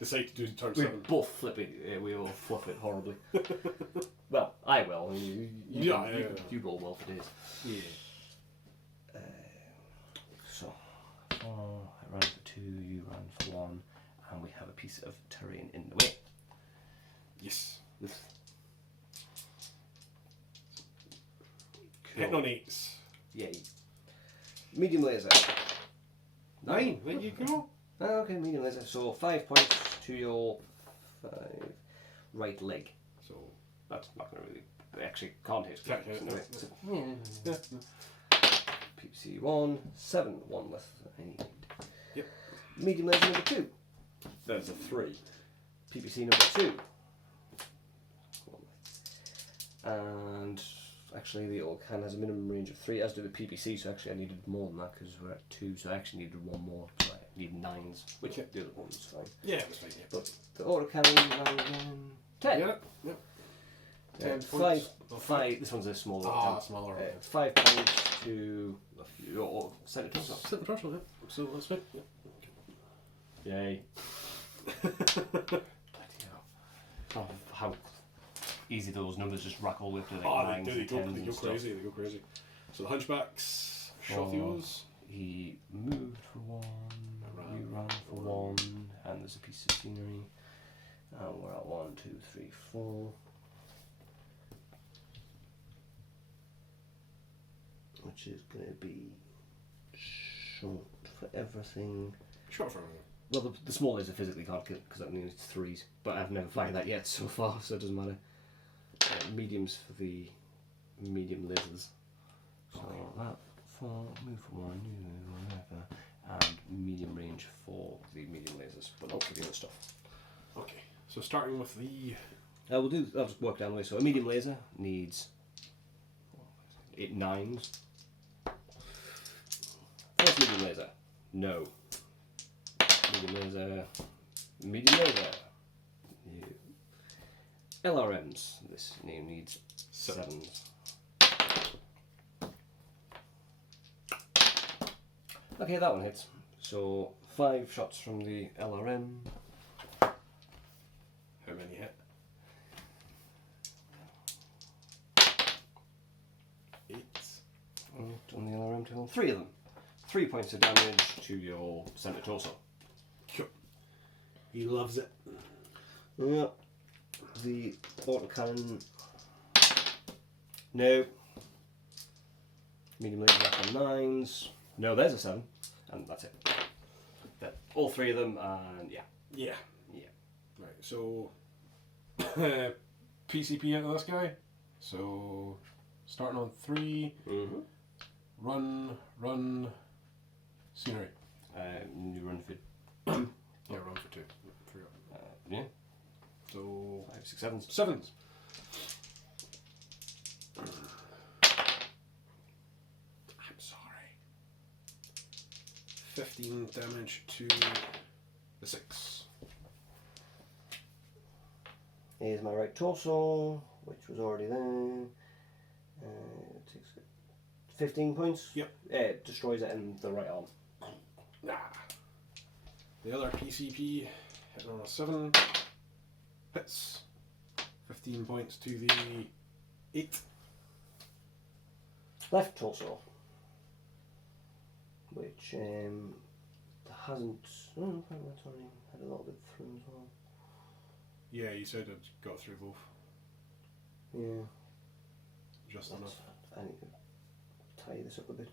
decide to do turn we 7. both flip it, we all fluff it horribly. Well, I will. You roll well for days. Yeah. So, 4, I ran for 2, you ran for 1, and we have a piece of terrain in the way. Yes. Cool. Hitting on 8s. Yay. Medium laser. 9. There you go. Okay, medium laser. So 5 points to your 5 right leg. So That's not going to really. Actually, can't hit. Can't hit, no. Yeah. PPC 1, 7, 1 less than I need. Yep. Medium laser number 2. There's a 3. PPC number 2. And actually, the old can has a minimum range of 3, as do the PPC. So actually, I needed more than that because we're at 2. So I actually needed 1 more. So I need 9s, which the other one was fine. yeah, it was fine. Yeah. But the autocannon ran again 10. Yeah. Yeah. 10 5. points. 5. This one's a smaller. Ah, 10. smaller. 5 points to your centre torso. Set the torso, yeah. So that's fine. Yeah. Yay. Bloody hell. Oh, how easy those numbers just rack all the way up to like Oh, 9s they and go 10s and stuff. crazy. They go crazy. So the Hunchbacks, Shothios. He moved for 1, you ran for 1, and there's a piece of scenery. And we're at 1, 2, 3, 4. Which is going to be short for everything. Shot for everything. Well, the small laser physically can't kill because that means it's 3s, but I've never found that yet so far, so it doesn't matter. Mediums for the medium lasers. So that for move for 1, whatever, and medium range for the medium lasers, but not for the other stuff. Okay, so starting with the. I'll just work down the way. So a medium laser needs 8 9s. First medium laser, no. Medium laser, medium laser. No. LRMs, this name needs 7s. Okay, that one hits. So 5 shots from the LRM. How many hit? 8. On the LRM to 3 of them. 3 points of damage to your centre torso. Cool. He loves it. Yeah. The autocannon. No. Medium laser back on 9s. No, there's a 7. And that's it. All 3 of them, and yeah. Yeah. Yeah. Right, so. PCP into this guy. So. Starting on 3. Mm-hmm. Run. Scenery. You run for 2. Yeah, run for 2. Forgot. Yeah. So. 5, 6, 7s. 7s. I'm sorry. 15 damage to the 6. Here's my right torso, which was already there. It takes 15 points. Yep. It destroys it in the right arm. Nah. The other PCP hitting on a 7. Hits. 15 points to the 8. Left torso, which hasn't. Oh, that's already had a little bit through as well. Yeah, you said it got through both. Yeah. Just enough. I need to tie this up a bit.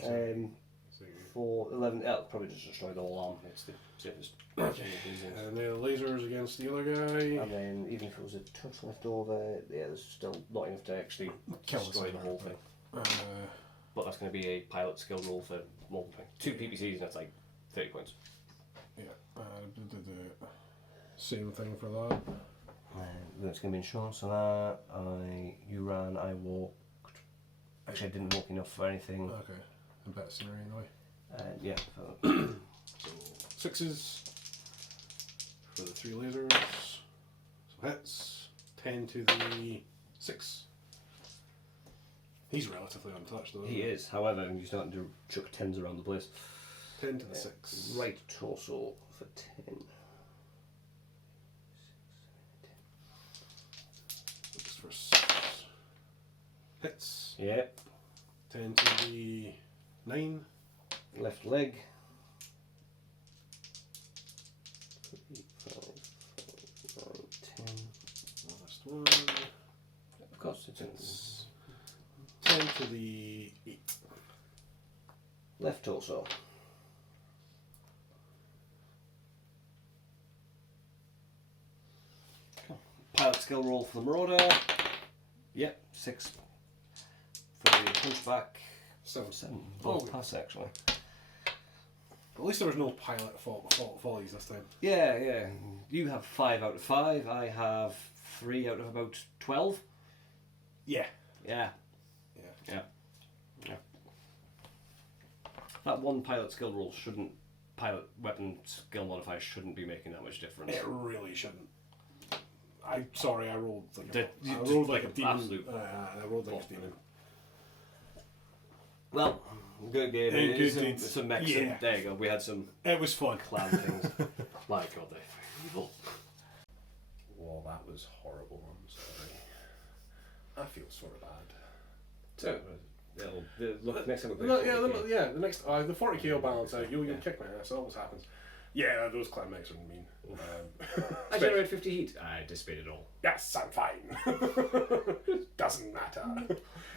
So For 11, it'll probably just destroy the whole arm. It's the safest. okay. And then lasers against the other guy. And then even if it was a touch left over, yeah, there's still not enough to actually destroy the whole thing. But that's going to be a pilot skill roll for multiplying 2 PPCs, and that's like 30 points. Yeah. Same thing for that. That's going to be insurance on that. You ran, I walked. Actually, I didn't walk enough for anything. Okay. A better scenery anyway. Yeah. So 6s for the 3 lasers. So hits. 10 to the 6. He's relatively untouched though. He is. However, you're starting to chuck 10s around the place. 10 to the 6. Right torso for 10. Looks for 6. Hits. Yep. 10 to the 9. Left leg. 3, 5, 4, 9, 10. Last one. Of course, it's 10 to the 8. left torso. Pilot skill roll for the Marauder. Yep, 6 for the Hunchback. 7. Both pass actually. At least there was no pilot follies this time. Yeah. You have 5 out of 5. I have 3 out of about 12. Yeah. Yeah. That one pilot skill roll shouldn't. Pilot weapon skill modifier shouldn't be making that much difference. It really shouldn't. I rolled like a demon. Absolute. I rolled like a demon. Well, good game. Good some mechs. Yeah. There you go. We had some It was fun. clan things. My God, they're evil. Well, that was horrible. I'm sorry. I feel sort of bad. So, look next time. The next the 40k will balance out. You'll kick my ass. That always happens. Yeah, those clan mechs are mean. I generated 50 heat. I dissipated all. Yes, I'm fine. Doesn't matter.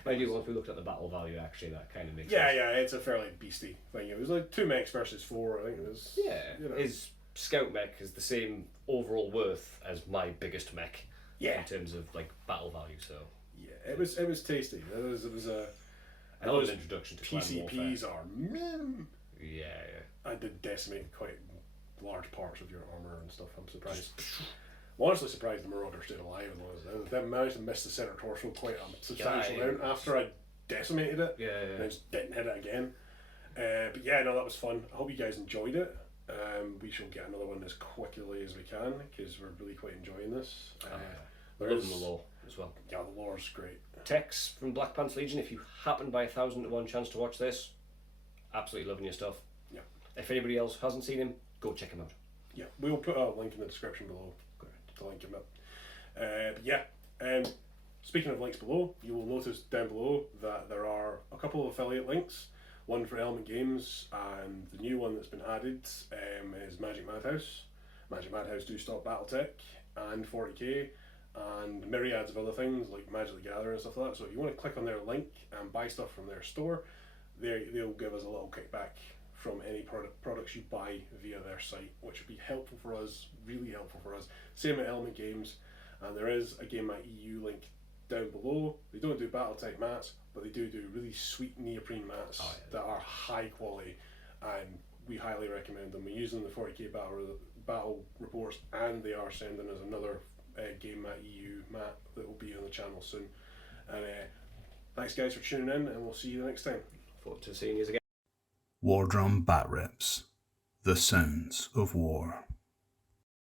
I do. Once we looked at the battle value, actually, that kind of makes Yeah, sense. yeah, it's a fairly beastie thing. It was like 2 mechs versus 4. I think it was. Yeah, his scout mech is the same overall worth as my biggest mech. Yeah. In terms of like battle value, so. Yeah, it was tasty. It was a. I love an introduction to clan PCPs warfare. are mean. Yeah. I did decimate quite large parts of your armour and stuff. I'm surprised. I'm honestly surprised the Marauder stayed alive as long as they managed to miss the centre torso quite a substantial amount after I decimated it. Yeah. And I just didn't hit it again. But yeah, no, that was fun. I hope you guys enjoyed it. We shall get another one as quickly as we can because we're really quite enjoying this. Loving the lore as well. Yeah, the lore's great. Tex from Black Pants Legion, if you happen by 1,000 to 1 chance to watch this, absolutely loving your stuff. Yeah. If anybody else hasn't seen him, go check him out. Yeah, we'll put a link in the description below to link him up. But yeah, speaking of links below, you will notice down below that there are a couple of affiliate links. One for Element Games, and the new one that's been added is Magic Madhouse. Magic Madhouse do stock Battletech and 40k and myriads of other things like Magic the Gathering and stuff like that. So if you want to click on their link and buy stuff from their store, they'll give us a little kickback from any products you buy via their site, which would be helpful for us, really helpful for us. Same at Element Games, and there is a GameMat.eu link down below. They don't do Battletech mats, but they do really sweet neoprene mats that are high quality, and we highly recommend them. We use them in the 40k battle reports, and they are sending us another GameMat.eu mat that will be on the channel soon. And thanks guys for tuning in, and we'll see you next time. Forward to seeing you again. War Drum Bat Reps, the sounds of war.